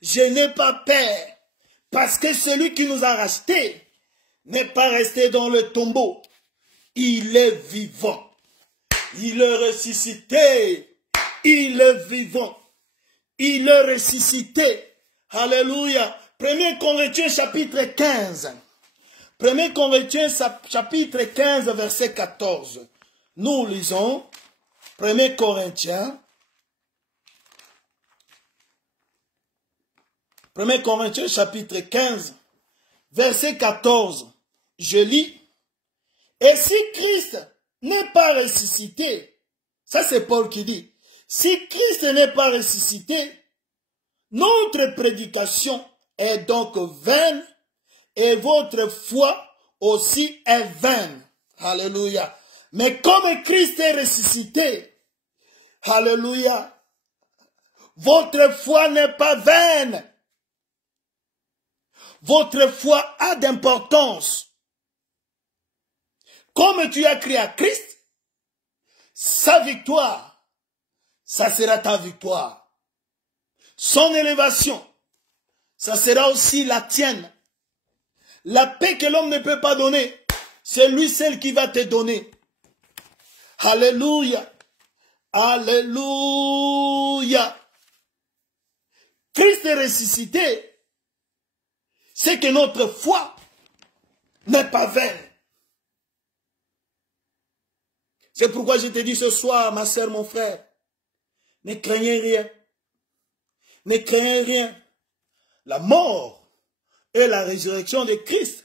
Je n'ai pas peur. Parce que celui qui nous a rachetés n'est pas resté dans le tombeau. Il est vivant. Il est ressuscité. Il est vivant. Il est ressuscité. Alléluia. 1 Corinthiens chapitre 15. 1 Corinthiens chapitre 15 verset 14. Nous lisons 1 Corinthiens. 1 Corinthiens chapitre 15 verset 14. Je lis. Et si Christ n'est pas ressuscité, ça c'est Paul qui dit, si Christ n'est pas ressuscité, notre prédication est donc vaine et votre foi aussi est vaine. Alléluia. Mais comme Christ est ressuscité, alléluia, votre foi n'est pas vaine. Votre foi a d'importance. Comme tu as crié à Christ, sa victoire, ça sera ta victoire. Son élévation, ça sera aussi la tienne. La paix que l'homme ne peut pas donner, c'est lui seul qui va te donner. Alléluia. Alléluia. Christ est ressuscité. C'est que notre foi n'est pas vaine. C'est pourquoi je te dis ce soir, ma sœur, mon frère, ne craignez rien. Ne craignez rien. La mort et la résurrection de Christ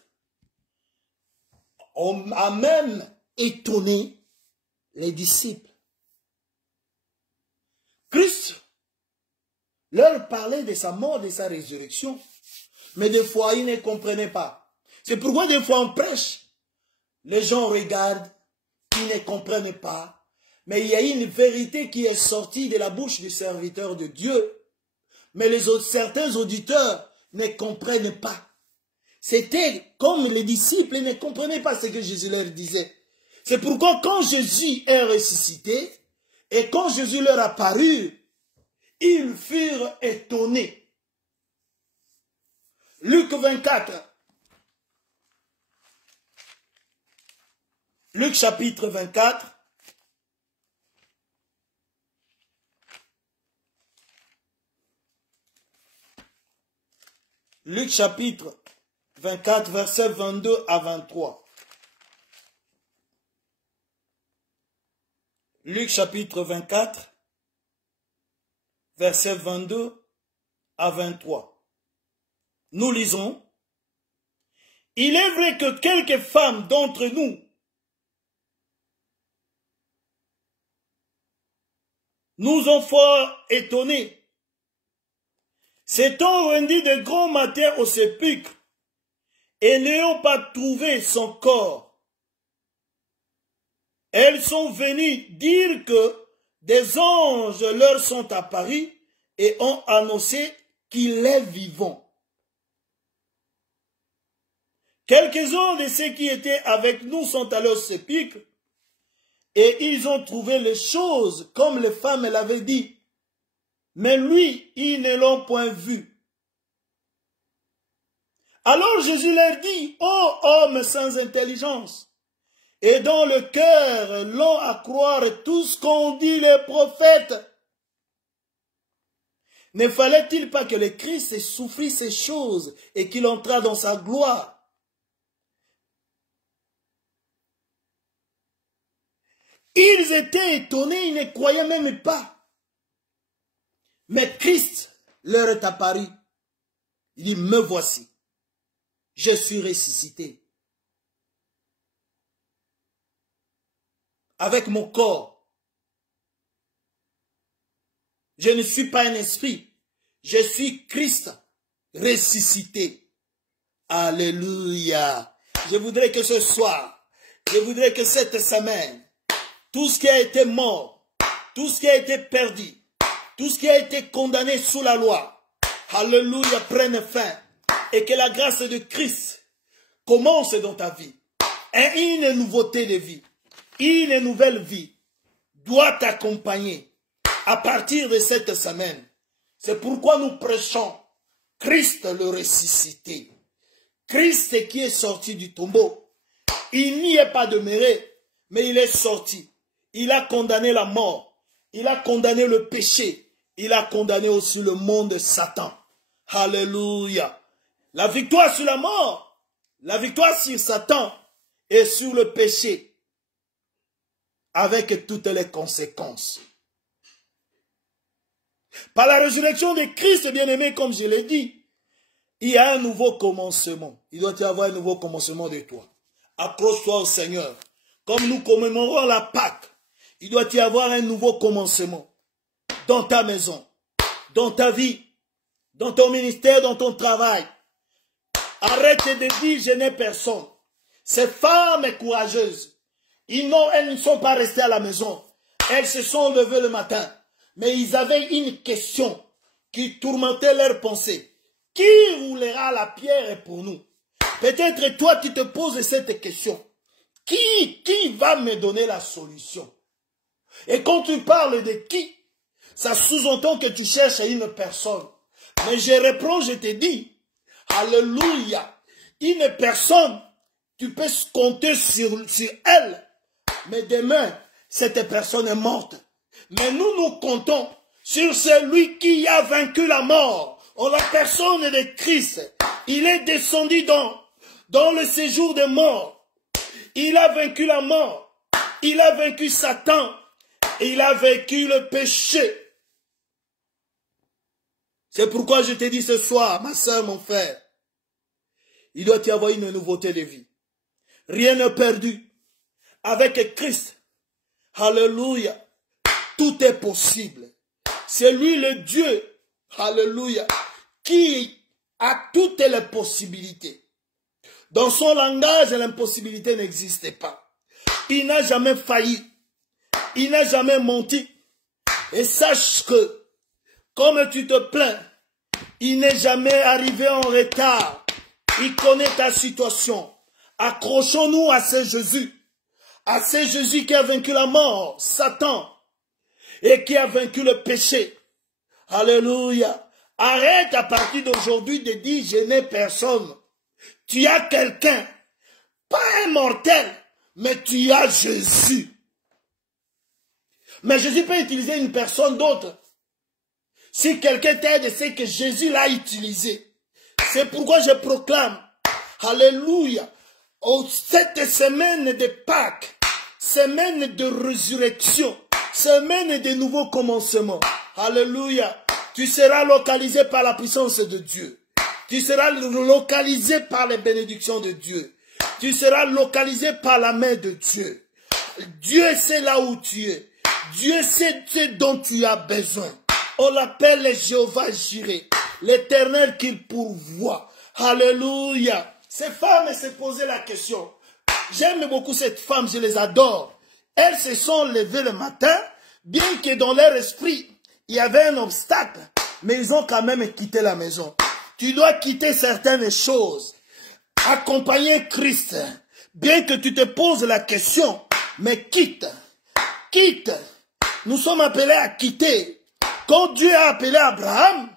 a même étonné les disciples. Christ leur parlait de sa mort, de sa résurrection. Mais des fois, ils ne comprenaient pas. C'est pourquoi des fois on prêche. Les gens regardent, ils ne comprennent pas. Mais il y a une vérité qui est sortie de la bouche du serviteur de Dieu. Mais certains auditeurs ne comprennent pas. C'était comme les disciples ne comprenaient pas ce que Jésus leur disait. C'est pourquoi quand Jésus est ressuscité, et quand Jésus leur apparut, ils furent étonnés. Luc 24. Luc chapitre 24. Luc chapitre 24, versets 22 à 23. Luc chapitre 24, versets 22 à 23. Nous lisons. Il est vrai que quelques femmes d'entre nous nous ont fort étonnés. S'étant rendues de grands matins au sépulcre et n'ayant pas trouvé son corps, elles sont venues dire que des anges leur sont apparus et ont annoncé qu'il est vivant. Quelques-uns de ceux qui étaient avec nous sont allés au sépulcre et ils ont trouvé les choses comme les femmes l'avaient dit. Mais lui, ils ne l'ont point vu. Alors Jésus leur dit, ô hommes sans intelligence, et dont le cœur long à croire tout ce qu'ont dit les prophètes, ne fallait-il pas que le Christ souffrit ces choses et qu'il entrât dans sa gloire? Ils étaient étonnés, ils ne croyaient même pas. Mais Christ leur est apparu. Il dit, me voici. Je suis ressuscité. Avec mon corps. Je ne suis pas un esprit. Je suis Christ ressuscité. Alléluia. Je voudrais que ce soir, je voudrais que cette semaine, tout ce qui a été mort, tout ce qui a été perdu, tout ce qui a été condamné sous la loi, alléluia, prenne fin. Et que la grâce de Christ commence dans ta vie. Et une nouveauté de vie, une nouvelle vie doit t'accompagner à partir de cette semaine. C'est pourquoi nous prêchons Christ le ressuscité. Christ qui est sorti du tombeau. Il n'y est pas demeuré, mais il est sorti. Il a condamné la mort. Il a condamné le péché. Il a condamné aussi le monde de Satan. Alléluia. La victoire sur la mort, la victoire sur Satan et sur le péché, avec toutes les conséquences. Par la résurrection de Christ, bien-aimé, comme je l'ai dit, il y a un nouveau commencement. Il doit y avoir un nouveau commencement de toi. Accroche-toi au Seigneur. Comme nous commémorons la Pâque, il doit y avoir un nouveau commencement dans ta maison, dans ta vie, dans ton ministère, dans ton travail. Arrête de dire je n'ai personne. Ces femmes courageuses, elles ne sont pas restées à la maison. Elles se sont levées le matin. Mais ils avaient une question qui tourmentait leurs pensées. Qui roulera la pierre pour nous? Peut-être toi tu te poses cette question. Qui va me donner la solution? Et quand tu parles de qui, ça sous-entend que tu cherches une personne. Mais je reprends, je te dis, alléluia, une personne, tu peux compter sur elle, mais demain, cette personne est morte. Mais nous comptons sur celui qui a vaincu la mort, en la personne de Christ. Il est descendu dans le séjour des morts. Il a vaincu la mort, il a vaincu Satan, et il a vaincu le péché. C'est pourquoi je te dis ce soir, ma soeur, mon frère, il doit y avoir une nouveauté de vie. Rien n'est perdu. Avec Christ, alléluia, tout est possible. C'est lui le Dieu, alléluia, qui a toutes les possibilités. Dans son langage, l'impossibilité n'existait pas. Il n'a jamais failli. Il n'a jamais menti. Et sache que, comme tu te plains, il n'est jamais arrivé en retard. Il connaît ta situation. Accrochons-nous à ce Jésus. À ce Jésus qui a vaincu la mort, Satan, et qui a vaincu le péché. Alléluia. Arrête à partir d'aujourd'hui de dire je n'ai personne. Tu as quelqu'un, pas un mortel, mais tu as Jésus. Mais Jésus peut utiliser une personne d'autre. Si quelqu'un t'aide, c'est que Jésus l'a utilisé. C'est pourquoi je proclame, alléluia, cette semaine de Pâques, semaine de résurrection, semaine de nouveaux commencements, alléluia, tu seras localisé par la puissance de Dieu. Tu seras localisé par les bénédictions de Dieu. Tu seras localisé par la main de Dieu. Dieu sait là où tu es. Dieu sait ce dont tu as besoin. On l'appelle Jéhovah Jireh, l'Éternel qu'il pourvoit. Alléluia. Ces femmes se posaient la question. J'aime beaucoup cette femme, je les adore. Elles se sont levées le matin, bien que dans leur esprit, il y avait un obstacle, mais ils ont quand même quitté la maison. Tu dois quitter certaines choses. Accompagner Christ, bien que tu te poses la question, mais quitte. Quitte. Nous sommes appelés à quitter. Quand Dieu a appelé Abraham,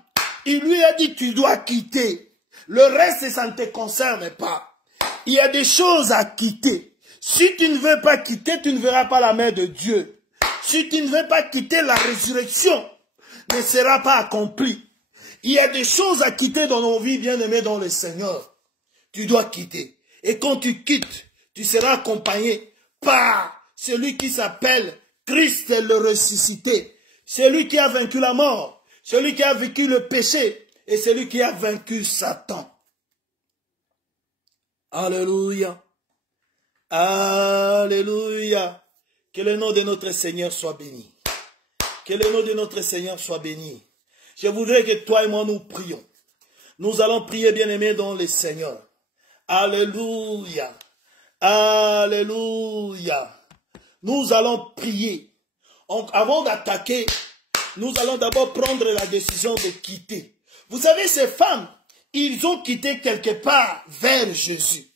il lui a dit tu dois quitter. Le reste, ça ne te concerne pas. Il y a des choses à quitter. Si tu ne veux pas quitter, tu ne verras pas la main de Dieu. Si tu ne veux pas quitter, la résurrection ne sera pas accomplie. Il y a des choses à quitter dans nos vies, bien-aimés dans le Seigneur. Tu dois quitter. Et quand tu quittes, tu seras accompagné par celui qui s'appelle Christ le ressuscité. Celui qui a vaincu la mort. Celui qui a vaincu le péché. Et celui qui a vaincu Satan. Alléluia. Alléluia. Que le nom de notre Seigneur soit béni. Que le nom de notre Seigneur soit béni. Je voudrais que toi et moi nous prions. Nous allons prier, bien-aimés, dans le Seigneur. Alléluia. Alléluia. Nous allons prier. Avant d'attaquer, nous allons d'abord prendre la décision de quitter. Vous savez, ces femmes, ils ont quitté quelque part vers Jésus.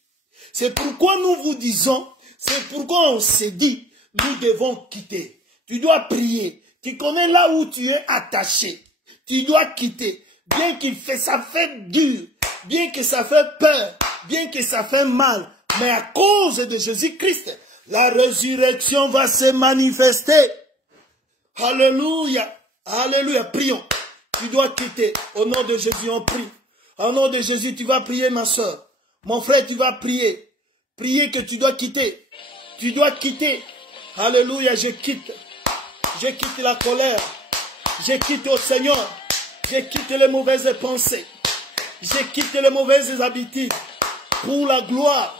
C'est pourquoi nous vous disons, c'est pourquoi on s'est dit, nous devons quitter. Tu dois prier. Tu connais là où tu es attaché. Tu dois quitter. Bien qu'il fait, ça fait dur, bien que ça fait peur, bien que ça fait mal. Mais à cause de Jésus-Christ, la résurrection va se manifester. Alléluia. Alléluia. Prions. Tu dois quitter. Au nom de Jésus, on prie. Au nom de Jésus, tu vas prier, ma soeur. Mon frère, tu vas prier. Prier que tu dois quitter. Tu dois quitter. Alléluia, je quitte. Je quitte la colère. Je quitte au Seigneur. Je quitte les mauvaises pensées. Je quitte les mauvaises habitudes. Pour la gloire.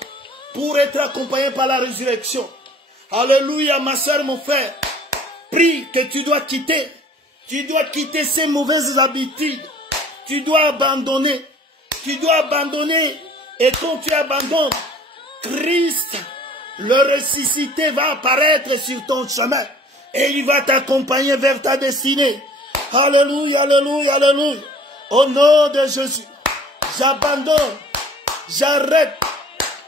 Pour être accompagné par la résurrection. Alléluia, ma soeur, mon frère. Prie que tu dois quitter. Tu dois quitter ces mauvaises habitudes. Tu dois abandonner. Tu dois abandonner. Et quand tu abandonnes, Christ, le ressuscité, va apparaître sur ton chemin. Et il va t'accompagner vers ta destinée. Alléluia, alléluia, alléluia. Au nom de Jésus, j'abandonne, j'arrête,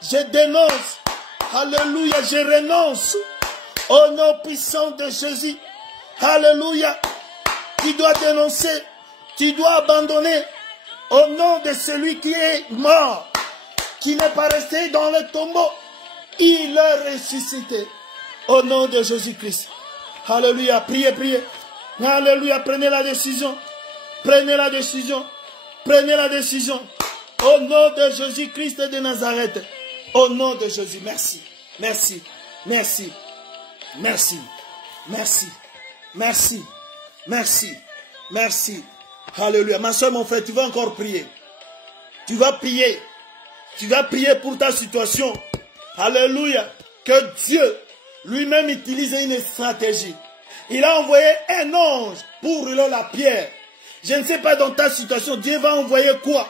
je dénonce. Alléluia, je renonce. Au nom puissant de Jésus. Alléluia. Tu dois dénoncer, tu dois abandonner. Au nom de celui qui est mort, qui n'est pas resté dans le tombeau, il est ressuscité. Au nom de Jésus-Christ. Alléluia, priez, priez. Alléluia, prenez la décision. Prenez la décision. Prenez la décision. Au nom de Jésus-Christ de Nazareth. Au nom de Jésus, merci. Merci. Merci. Merci. Merci. Merci. Merci. Merci. Alléluia. Ma soeur, mon frère, tu vas encore prier. Tu vas prier. Tu vas prier pour ta situation. Alléluia. Que Dieu lui-même utilise une stratégie. Il a envoyé un ange pour rouler la pierre. Je ne sais pas dans ta situation, Dieu va envoyer quoi?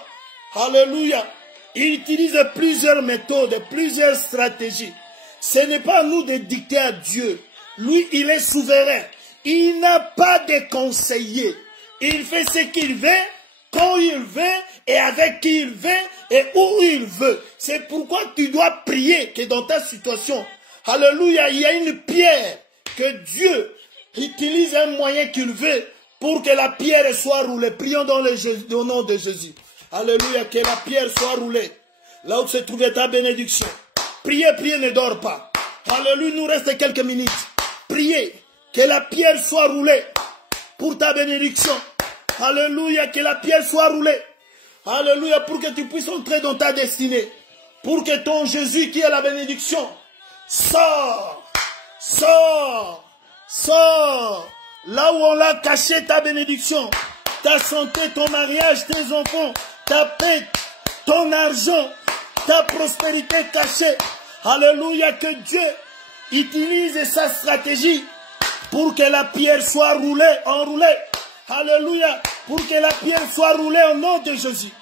Alléluia. Il utilise plusieurs méthodes, plusieurs stratégies. Ce n'est pas à nous de dicter à Dieu. Lui, il est souverain. Il n'a pas de conseiller. Il fait ce qu'il veut, quand il veut, et avec qui il veut, et où il veut. C'est pourquoi tu dois prier que dans ta situation, alléluia, il y a une pierre que Dieu utilise un moyen qu'il veut pour que la pierre soit roulée. Prions dans au nom de Jésus. Alléluia, que la pierre soit roulée. Là où se trouvait ta bénédiction. Priez, priez, ne dors pas. Alléluia, il nous reste quelques minutes. Priez, que la pierre soit roulée pour ta bénédiction. Alléluia, que la pierre soit roulée. Alléluia, pour que tu puisses entrer dans ta destinée. Pour que ton Jésus qui est la bénédiction sort, sort, sort. Là où on l'a caché ta bénédiction, ta santé, ton mariage, tes enfants, ta paix, ton argent, ta prospérité cachée. Alléluia, que Dieu utilise sa stratégie pour que la pierre soit roulée, enroulée. Alléluia, pour que la pierre soit roulée au nom de Jésus.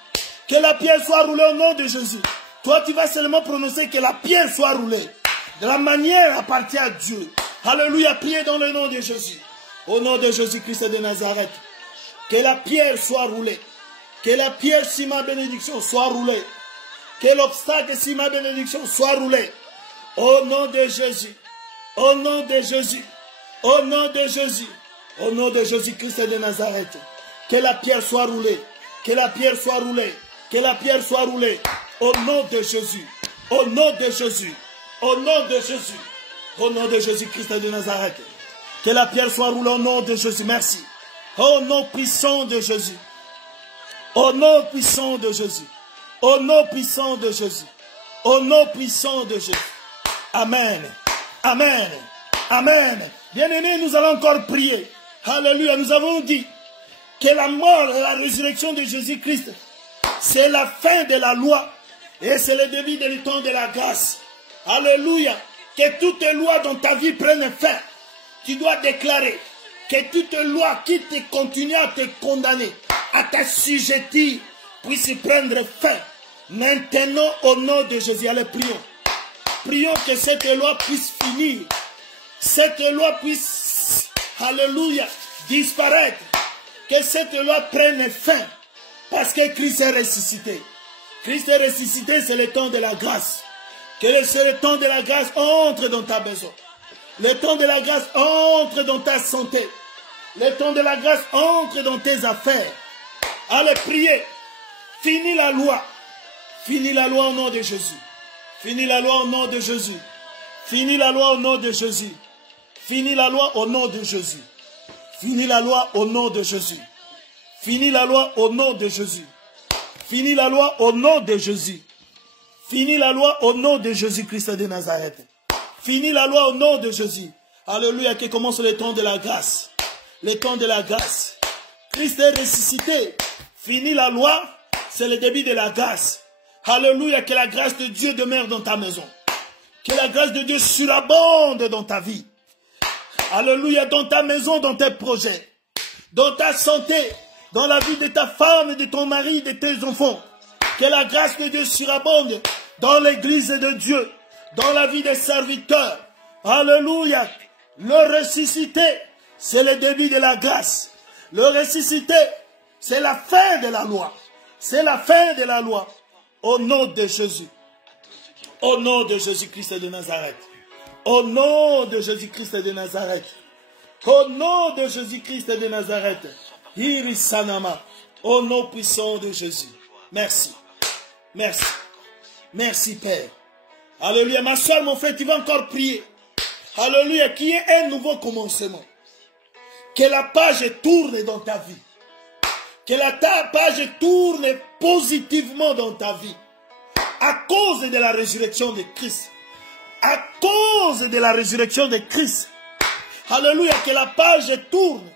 Que la pierre soit roulée au nom de Jésus. Toi, tu vas seulement prononcer que la pierre soit roulée. De la manière appartient à Dieu. Alléluia, priez dans le nom de Jésus. Au nom de Jésus-Christ de Nazareth. Que la pierre soit roulée. Que la pierre sur ma bénédiction soit roulée. Que l'obstacle sur ma bénédiction soit roulé. Au nom de Jésus. Au nom de Jésus. Au nom de Jésus. Au nom de Jésus-Christ de Nazareth. Que la pierre soit roulée. Que la pierre soit roulée. Que la pierre soit roulée. Au nom de Jésus. Au nom de Jésus. Au nom de Jésus. Au nom de Jésus-Christ de Nazareth. Que la pierre soit roulée au nom de Jésus. Merci. Au nom puissant de Jésus. Au nom puissant de Jésus. Au nom puissant de Jésus. Au nom puissant de Jésus. Amen. Amen. Amen. Bien-aimés, nous allons encore prier. Alléluia. Nous avons dit que la mort et la résurrection de Jésus-Christ, c'est la fin de la loi. Et c'est le début du temps de la grâce. Alléluia. Que toute loi dans ta vie prenne fin. Tu dois déclarer que toute loi qui te continue à te condamner, à t'assujettir, puisse prendre fin. Maintenant, au nom de Jésus, allez, prions. Prions que cette loi puisse finir. Cette loi puisse, alléluia, disparaître. Que cette loi prenne fin. Parce que Christ est ressuscité. Christ est ressuscité, c'est le temps de la grâce. Que le temps de la grâce entre dans ta maison. Le temps de la grâce entre dans ta santé. Le temps de la grâce entre dans tes affaires. Allez, prier. Finis la loi. Finis la loi au nom de Jésus. Finis la loi au nom de Jésus. Finis la loi au nom de Jésus. Finis la loi au nom de Jésus. Finis la loi au nom de Jésus. Finis la loi au nom de Jésus. Finis la loi au nom de Jésus. Finis la loi au nom de Jésus-Christ de Nazareth. Finis la loi au nom de Jésus. Alléluia, que commence le temps de la grâce. Le temps de la grâce. Christ est ressuscité. Finis la loi, c'est le début de la grâce. Alléluia, que la grâce de Dieu demeure dans ta maison. Que la grâce de Dieu surabonde dans ta vie. Alléluia, dans ta maison, dans tes projets. Dans ta santé, dans la vie de ta femme, de ton mari, de tes enfants. Que la grâce de Dieu surabonde dans l'église de Dieu, dans la vie des serviteurs. Alléluia. Le ressuscité, c'est le début de la grâce. Le ressuscité, c'est la fin de la loi. C'est la fin de la loi. Au nom de Jésus. Au nom de Jésus-Christ de Nazareth. Au nom de Jésus-Christ de Nazareth. Au nom de Jésus-Christ de Nazareth. Irisanama. Au nom puissant de Jésus. Merci. Merci. Merci, Père. Alléluia. Ma soeur, mon frère, tu vas encore prier. Alléluia. Qu'il y ait un nouveau commencement. Que la page tourne dans ta vie. Que la page tourne positivement dans ta vie. À cause de la résurrection de Christ. À cause de la résurrection de Christ. Alléluia. Que la page tourne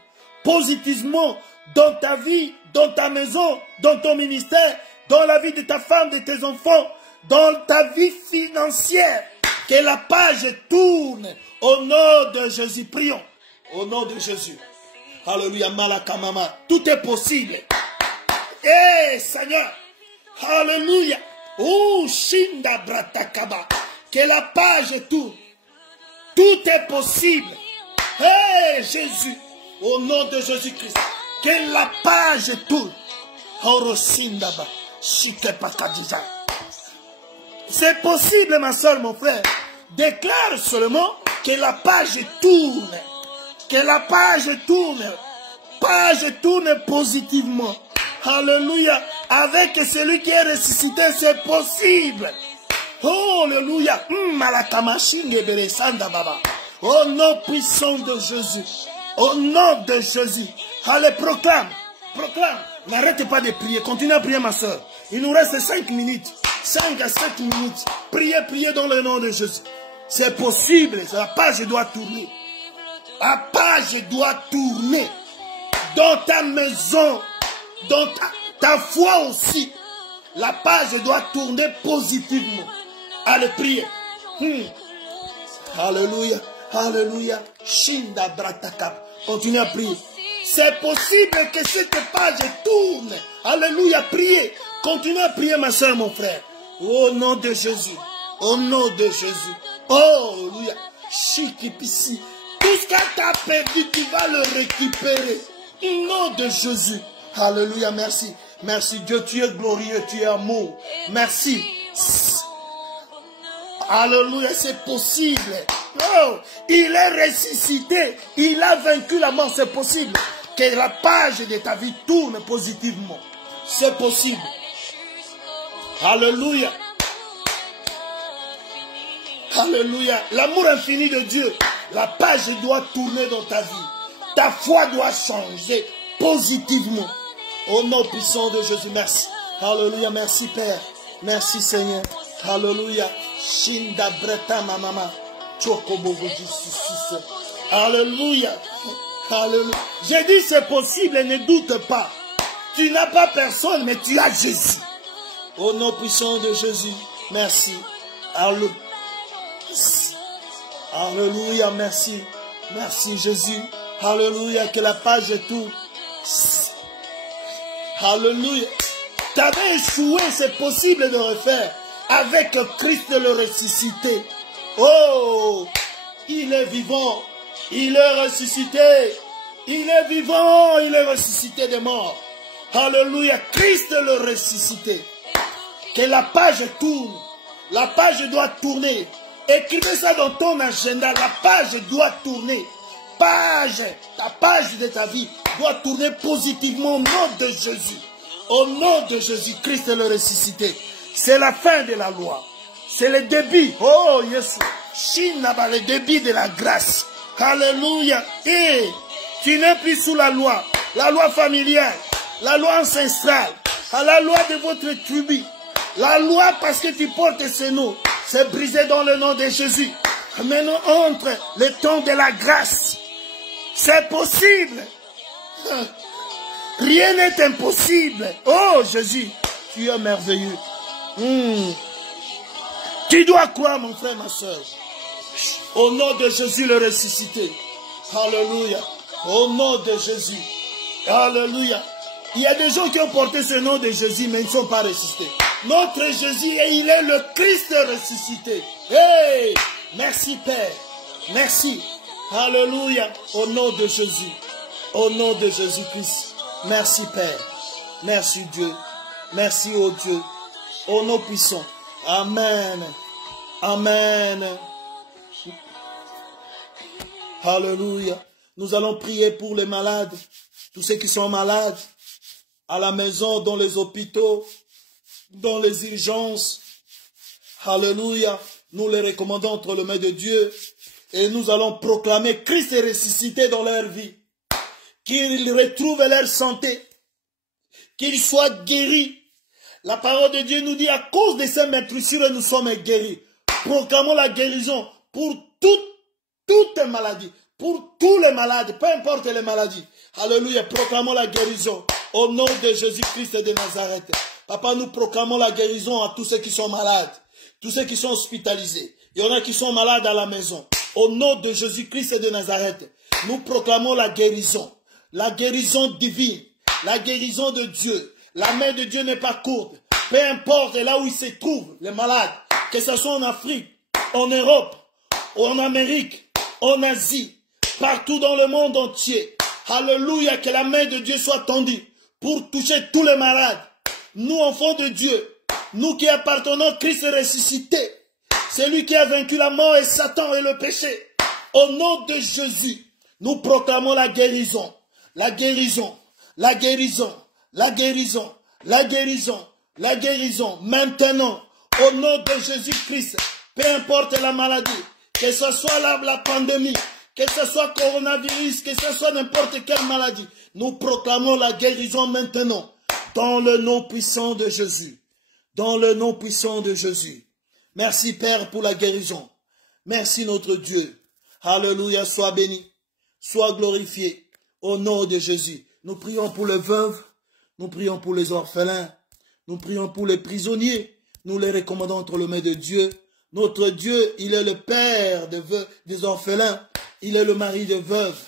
positivement dans ta vie, dans ta maison, dans ton ministère, dans la vie de ta femme, de tes enfants, dans ta vie financière. Que la page tourne au nom de Jésus. Prions. Au nom de Jésus. Alléluia. Malakamama. Tout est possible. Eh, Seigneur. Alléluia. Oh, Shinda Bratakaba. Que la page tourne. Tout est possible. Eh, Jésus. Au nom de Jésus-Christ. Que la page tourne. Orosindaba. Shikepakadija. C'est possible, ma soeur, mon frère. Déclare seulement que la page tourne. Que la page tourne. Page tourne positivement. Alléluia. Avec celui qui est ressuscité, c'est possible. Oh, alléluia. Au nom puissant de Jésus. Au nom de Jésus. Allez, proclame. Proclame. N'arrête pas de prier. Continue à prier, ma soeur. Il nous reste 5 minutes. 5 à 7 minutes. Priez, priez dans le nom de Jésus. C'est possible. La page doit tourner. La page doit tourner. Dans ta maison. Dans ta foi aussi. La page doit tourner positivement. Allez, priez. Alléluia. Alléluia. Shinda Bratakab. Continue à prier. C'est possible que cette page tourne. Alléluia. Priez. Continue à prier, ma soeur, mon frère. Au nom de Jésus. Au nom de Jésus. Oh, alléluia. Shikipisi. Tout ce que tu as perdu, tu vas le récupérer. Au nom de Jésus. Alléluia. Merci. Merci Dieu. Tu es glorieux. Tu es amour. Merci. Alléluia. C'est possible. Oh, il est ressuscité. Il a vaincu la mort. C'est possible. Que la page de ta vie tourne positivement. C'est possible. Alléluia. Alléluia. L'amour infini de Dieu. La page doit tourner dans ta vie. Ta foi doit changer positivement. Au nom puissant de Jésus. Merci. Alléluia. Merci Père. Merci Seigneur. Alléluia. Shinda breta mama. Alléluia. Alléluia. J'ai dit c'est possible et ne doute pas. Tu n'as pas personne mais tu as Jésus. Au nom puissant de Jésus. Merci. Alléluia. Alléluia, merci. Merci Jésus. Alléluia, que la page est tout. Alléluia. Tu avais échoué, c'est possible de refaire. Avec Christ le ressuscité. Oh, il est vivant. Il est ressuscité. Il est vivant. Il est ressuscité des morts. Alléluia, Christ le ressuscité. Que la page tourne. La page doit tourner. Écrivez ça dans ton agenda. La page doit tourner. Ta page de ta vie doit tourner positivement au nom de Jésus. Au nom de Jésus, Christ le ressuscité. C'est la fin de la loi. C'est le début. Oh, Jésus. Shinaba, le début de la grâce. Alléluia. Et tu n'es plus sous la loi familiale, la loi ancestrale, à la loi de votre tribu. La loi parce que tu portes ce nom, c'est brisé dans le nom de Jésus. Maintenant, entre le temps de la grâce. C'est possible. Rien n'est impossible. Oh Jésus, tu es merveilleux. Tu dois croire, mon frère, ma soeur. Au nom de Jésus le ressuscité. Alléluia. Au nom de Jésus. Alléluia. Il y a des gens qui ont porté ce nom de Jésus, mais ils ne sont pas ressuscités. Notre Jésus, il est le Christ ressuscité. Hey! Merci Père. Merci. Alléluia. Au nom de Jésus. Au nom de Jésus-Christ. Merci Père. Merci Dieu. Merci ô Dieu. Au nom puissant. Amen. Amen. Alléluia. Nous allons prier pour les malades. Tous ceux qui sont malades. À la maison, dans les hôpitaux, dans les urgences. Alléluia. Nous les recommandons entre les mains de Dieu. Et nous allons proclamer Christ est ressuscité dans leur vie. Qu'ils retrouvent leur santé. Qu'ils soient guéris. La parole de Dieu nous dit, à cause de ces maîtrissures, nous sommes guéris. Proclamons la guérison pour toutes les maladies. Pour tous les malades, peu importe les maladies. Alléluia. Proclamons la guérison. Au nom de Jésus-Christ de Nazareth. Papa, nous proclamons la guérison à tous ceux qui sont malades. Tous ceux qui sont hospitalisés. Il y en a qui sont malades à la maison. Au nom de Jésus-Christ de Nazareth. Nous proclamons la guérison. La guérison divine. La guérison de Dieu. La main de Dieu n'est pas courte. Peu importe là où ils se trouvent, les malades. Que ce soit en Afrique, en Europe, ou en Amérique, en Asie. Partout dans le monde entier. Alléluia, que la main de Dieu soit tendue pour toucher tous les malades. Nous, enfants de Dieu, nous qui appartenons à Christ ressuscité, c'est lui qui a vaincu la mort et Satan et le péché. Au nom de Jésus, nous proclamons la guérison, la guérison, la guérison, la guérison, la guérison, la guérison. Maintenant, au nom de Jésus-Christ, peu importe la maladie, que ce soit la pandémie, que ce soit coronavirus, que ce soit n'importe quelle maladie, nous proclamons la guérison maintenant. Dans le nom puissant de Jésus. Dans le nom puissant de Jésus. Merci Père pour la guérison. Merci notre Dieu. Alléluia, sois béni. Sois glorifié. Au nom de Jésus. Nous prions pour les veuves. Nous prions pour les orphelins. Nous prions pour les prisonniers. Nous les recommandons entre les mains de Dieu. Notre Dieu, il est le Père des orphelins. Il est le mari des veuves.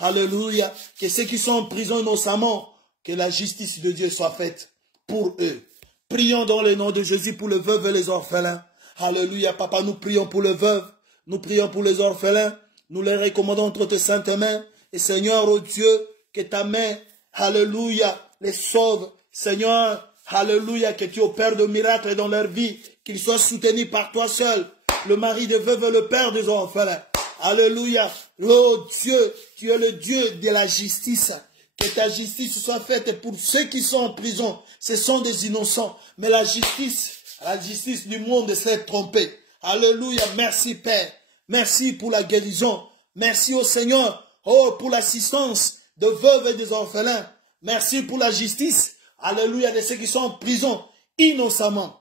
Alléluia. Que ceux qui sont en prison innocemment, que la justice de Dieu soit faite pour eux. Prions dans le nom de Jésus pour les veuves et les orphelins. Alléluia, papa, nous prions pour les veuves. Nous prions pour les orphelins. Nous les recommandons entre tes saintes mains. Et Seigneur, oh Dieu, que ta main, alléluia, les sauve. Seigneur, alléluia, que tu opères de miracles dans leur vie. Qu'ils soient soutenus par toi seul. Le mari des veuves et le père des orphelins. Alléluia. Oh Dieu, tu es le Dieu de la justice. Que ta justice soit faite pour ceux qui sont en prison. Ce sont des innocents. Mais la justice du monde s'est trompée. Alléluia. Merci Père. Merci pour la guérison. Merci au Seigneur. Oh, pour l'assistance de veuves et des orphelins. Merci pour la justice. Alléluia. De ceux qui sont en prison innocemment.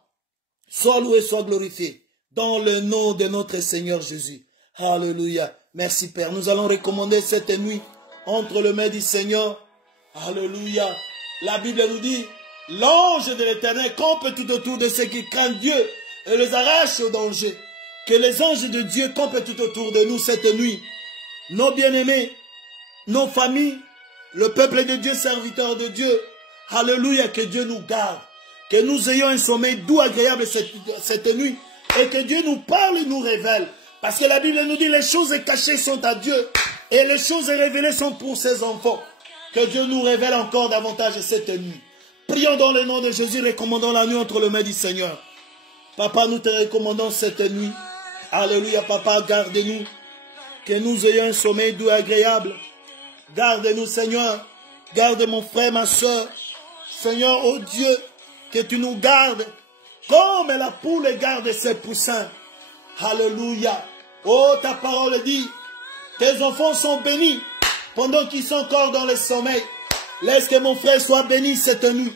Sois loué, sois glorifié. Dans le nom de notre Seigneur Jésus. Alléluia. Merci Père. Nous allons recommander cette nuit entre les mains du Seigneur. Alléluia. La Bible nous dit L'ange de l'Éternel campe tout autour de ceux qui craignent Dieu et les arrache au danger. Que les anges de Dieu campent tout autour de nous cette nuit. Nos bien-aimés, nos familles, le peuple de Dieu, serviteurs de Dieu. Alléluia, que Dieu nous garde. Que nous ayons un sommeil doux, agréable cette nuit. Et que Dieu nous parle et nous révèle. Parce que la Bible nous dit les choses cachées sont à Dieu. Et les choses révélées sont pour ses enfants. Que Dieu nous révèle encore davantage cette nuit. Prions dans le nom de Jésus, recommandons la nuit entre les mains du Seigneur. Papa, nous te recommandons cette nuit. Alléluia, papa, garde-nous. Que nous ayons un sommeil doux et agréable. Garde-nous, Seigneur. Garde mon frère, ma soeur. Seigneur, oh Dieu, que tu nous gardes comme la poule garde ses poussins. Alléluia. Oh, ta parole dit, tes enfants sont bénis pendant qu'ils sont encore dans le sommeil. Laisse que mon frère soit béni cette nuit.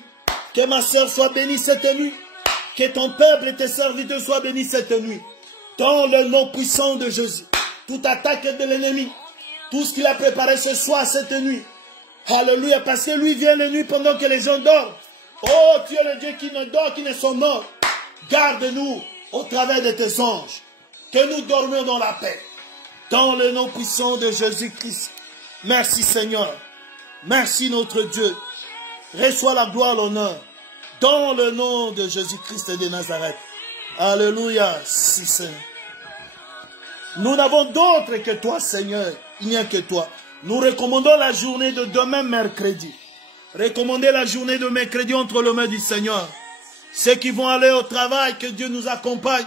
Que ma soeur soit bénie cette nuit. Que ton peuple et tes serviteurs soient bénis cette nuit. Dans le nom puissant de Jésus. Toute attaque de l'ennemi. Tout ce qu'il a préparé ce soir, cette nuit. Alléluia. Parce que lui vient la nuit pendant que les gens dorment. Oh, tu es le Dieu qui ne dort, qui ne sont morts. Garde-nous au travers de tes anges. Que nous dormions dans la paix. Dans le nom puissant de Jésus-Christ. Merci Seigneur. Merci notre Dieu. Reçois la gloire, l'honneur. Dans le nom de Jésus-Christ de Nazareth. Alléluia. Si, Seigneur. Nous n'avons d'autre que toi, Seigneur. Il n'y a que toi. Nous recommandons la journée de demain, mercredi. Recommandez la journée de mercredi entre les mains du Seigneur. Ceux qui vont aller au travail, que Dieu nous accompagne.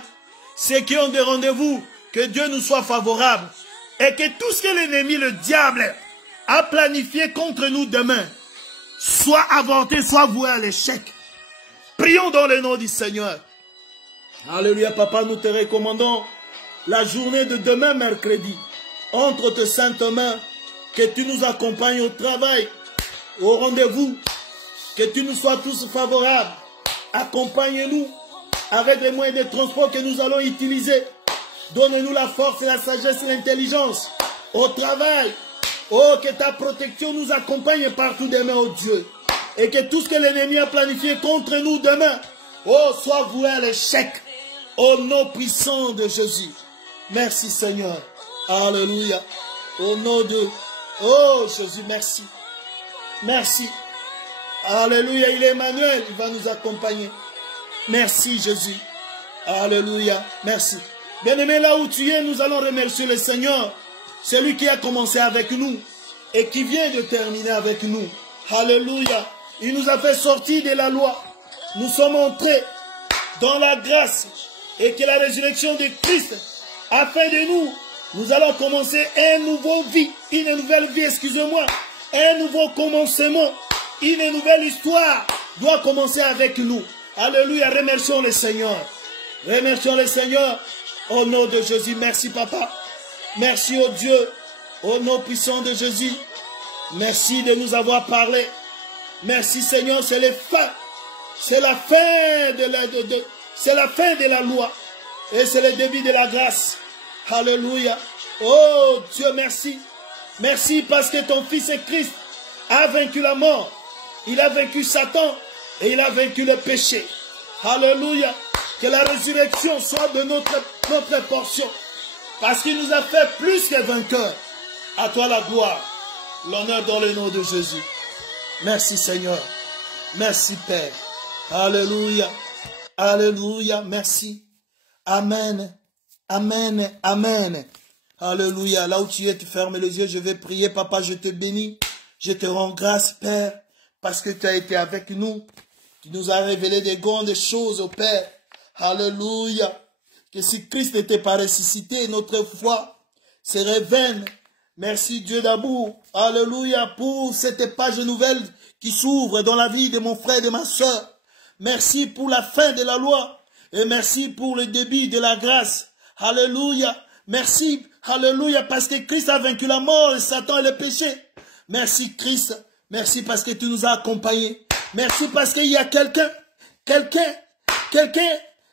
Ceux qui ont des rendez-vous, que Dieu nous soit favorable. Et que tout ce que l'ennemi, le diable, a planifié contre nous demain, soit avorté, soit voué à l'échec. Prions dans le nom du Seigneur. Alléluia, papa, nous te recommandons la journée de demain, mercredi, entre tes saintes mains, que tu nous accompagnes au travail, au rendez-vous, que tu nous sois tous favorables. Accompagne-nous avec les moyens de transport que nous allons utiliser. Donne-nous la force et la sagesse et l'intelligence au travail. Oh, que ta protection nous accompagne partout demain, oh Dieu. Et que tout ce que l'ennemi a planifié contre nous demain, oh, soit voué à l'échec. Au nom puissant de Jésus. Merci Seigneur. Alléluia. Au nom de... Oh Jésus, merci. Merci. Alléluia. Il est Emmanuel. Il va nous accompagner. Merci Jésus. Alléluia. Merci. Bien-aimé, là où tu es, nous allons remercier le Seigneur. C'est lui qui a commencé avec nous et qui vient de terminer avec nous. Alléluia. Il nous a fait sortir de la loi. Nous sommes entrés dans la grâce et que la résurrection de Christ a fait de nous. Nous allons commencer une nouvelle vie, excusez-moi. Un nouveau commencement. Une nouvelle histoire doit commencer avec nous. Alléluia. Remercions le Seigneur. Remercions le Seigneur. Au nom de Jésus. Merci papa. Merci au Dieu. Au nom puissant de Jésus. Merci de nous avoir parlé. Merci Seigneur. C'est la fin. C'est la fin c'est la fin de la loi. Et c'est le début de la grâce. Alléluia. Oh Dieu, merci. Merci parce que ton Fils Christ a vaincu la mort. Il a vaincu Satan et il a vaincu le péché. Alléluia. Que la résurrection soit de notre portion. Parce qu'il nous a fait plus que vainqueurs. À toi la gloire. L'honneur dans le nom de Jésus. Merci Seigneur. Merci Père. Alléluia. Alléluia. Merci. Amen. Amen. Amen. Alléluia. Là où tu es, tu fermes les yeux. Je vais prier. Papa, je te bénis. Je te rends grâce, Père, parce que tu as été avec nous. Tu nous as révélé des grandes choses, au Père. Alléluia. Que si Christ n'était pas ressuscité, notre foi serait vaine. Merci Dieu d'amour. Alléluia. Pour cette page nouvelle qui s'ouvre dans la vie de mon frère et de ma soeur. Merci pour la fin de la loi. Et merci pour le début de la grâce. Alléluia. Merci. Alléluia. Parce que Christ a vaincu la mort, et Satan et le péché. Merci Christ. Merci parce que tu nous as accompagnés. Merci parce qu'il y a quelqu'un.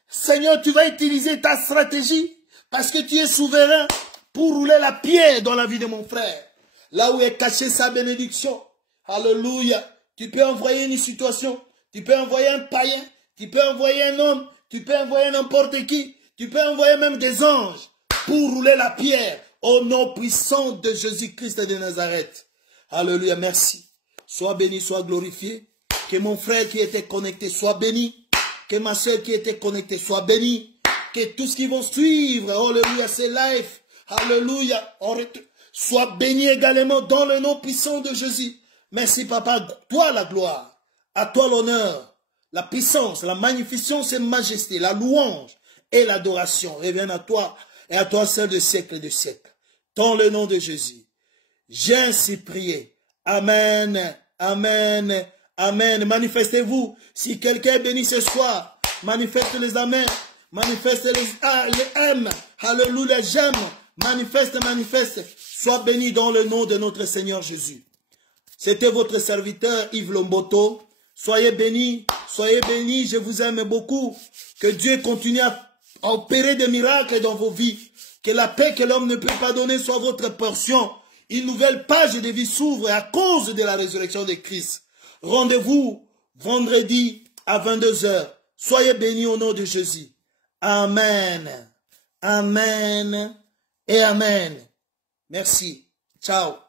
Seigneur, tu vas utiliser ta stratégie. Parce que tu es souverain pour rouler la pierre dans la vie de mon frère. Là où est cachée sa bénédiction. Alléluia. Tu peux envoyer une situation. tu peux envoyer un païen, tu peux envoyer un homme, tu peux envoyer n'importe qui, tu peux envoyer même des anges pour rouler la pierre au nom puissant de Jésus-Christ de Nazareth. Alléluia, merci. Sois béni, sois glorifié. Que mon frère qui était connecté soit béni. Que ma soeur qui était connectée soit bénie. Que tous qui vont suivre, alléluia, ces lives, alléluia, soient bénis également dans le nom puissant de Jésus. Merci papa, toi la gloire, à toi l'honneur, la puissance, la magnificence et majesté, la louange et l'adoration reviennent à toi et à toi seul de siècle et de siècle. Dans le nom de Jésus, j'ai ainsi prié. Amen, amen, amen. Manifestez-vous. Si quelqu'un est béni ce soir, manifeste les amens, manifeste les M. Alléluia, j'aime. Manifeste, manifeste. Sois béni dans le nom de notre Seigneur Jésus. C'était votre serviteur Yves Lomboto. Soyez bénis, je vous aime beaucoup. Que Dieu continue à opérer des miracles dans vos vies. Que la paix que l'homme ne peut pas donner soit votre portion. Une nouvelle page de vie s'ouvre à cause de la résurrection de Christ. Rendez-vous vendredi à 22 h. Soyez bénis au nom de Jésus. Amen. Amen et amen. Merci. Ciao.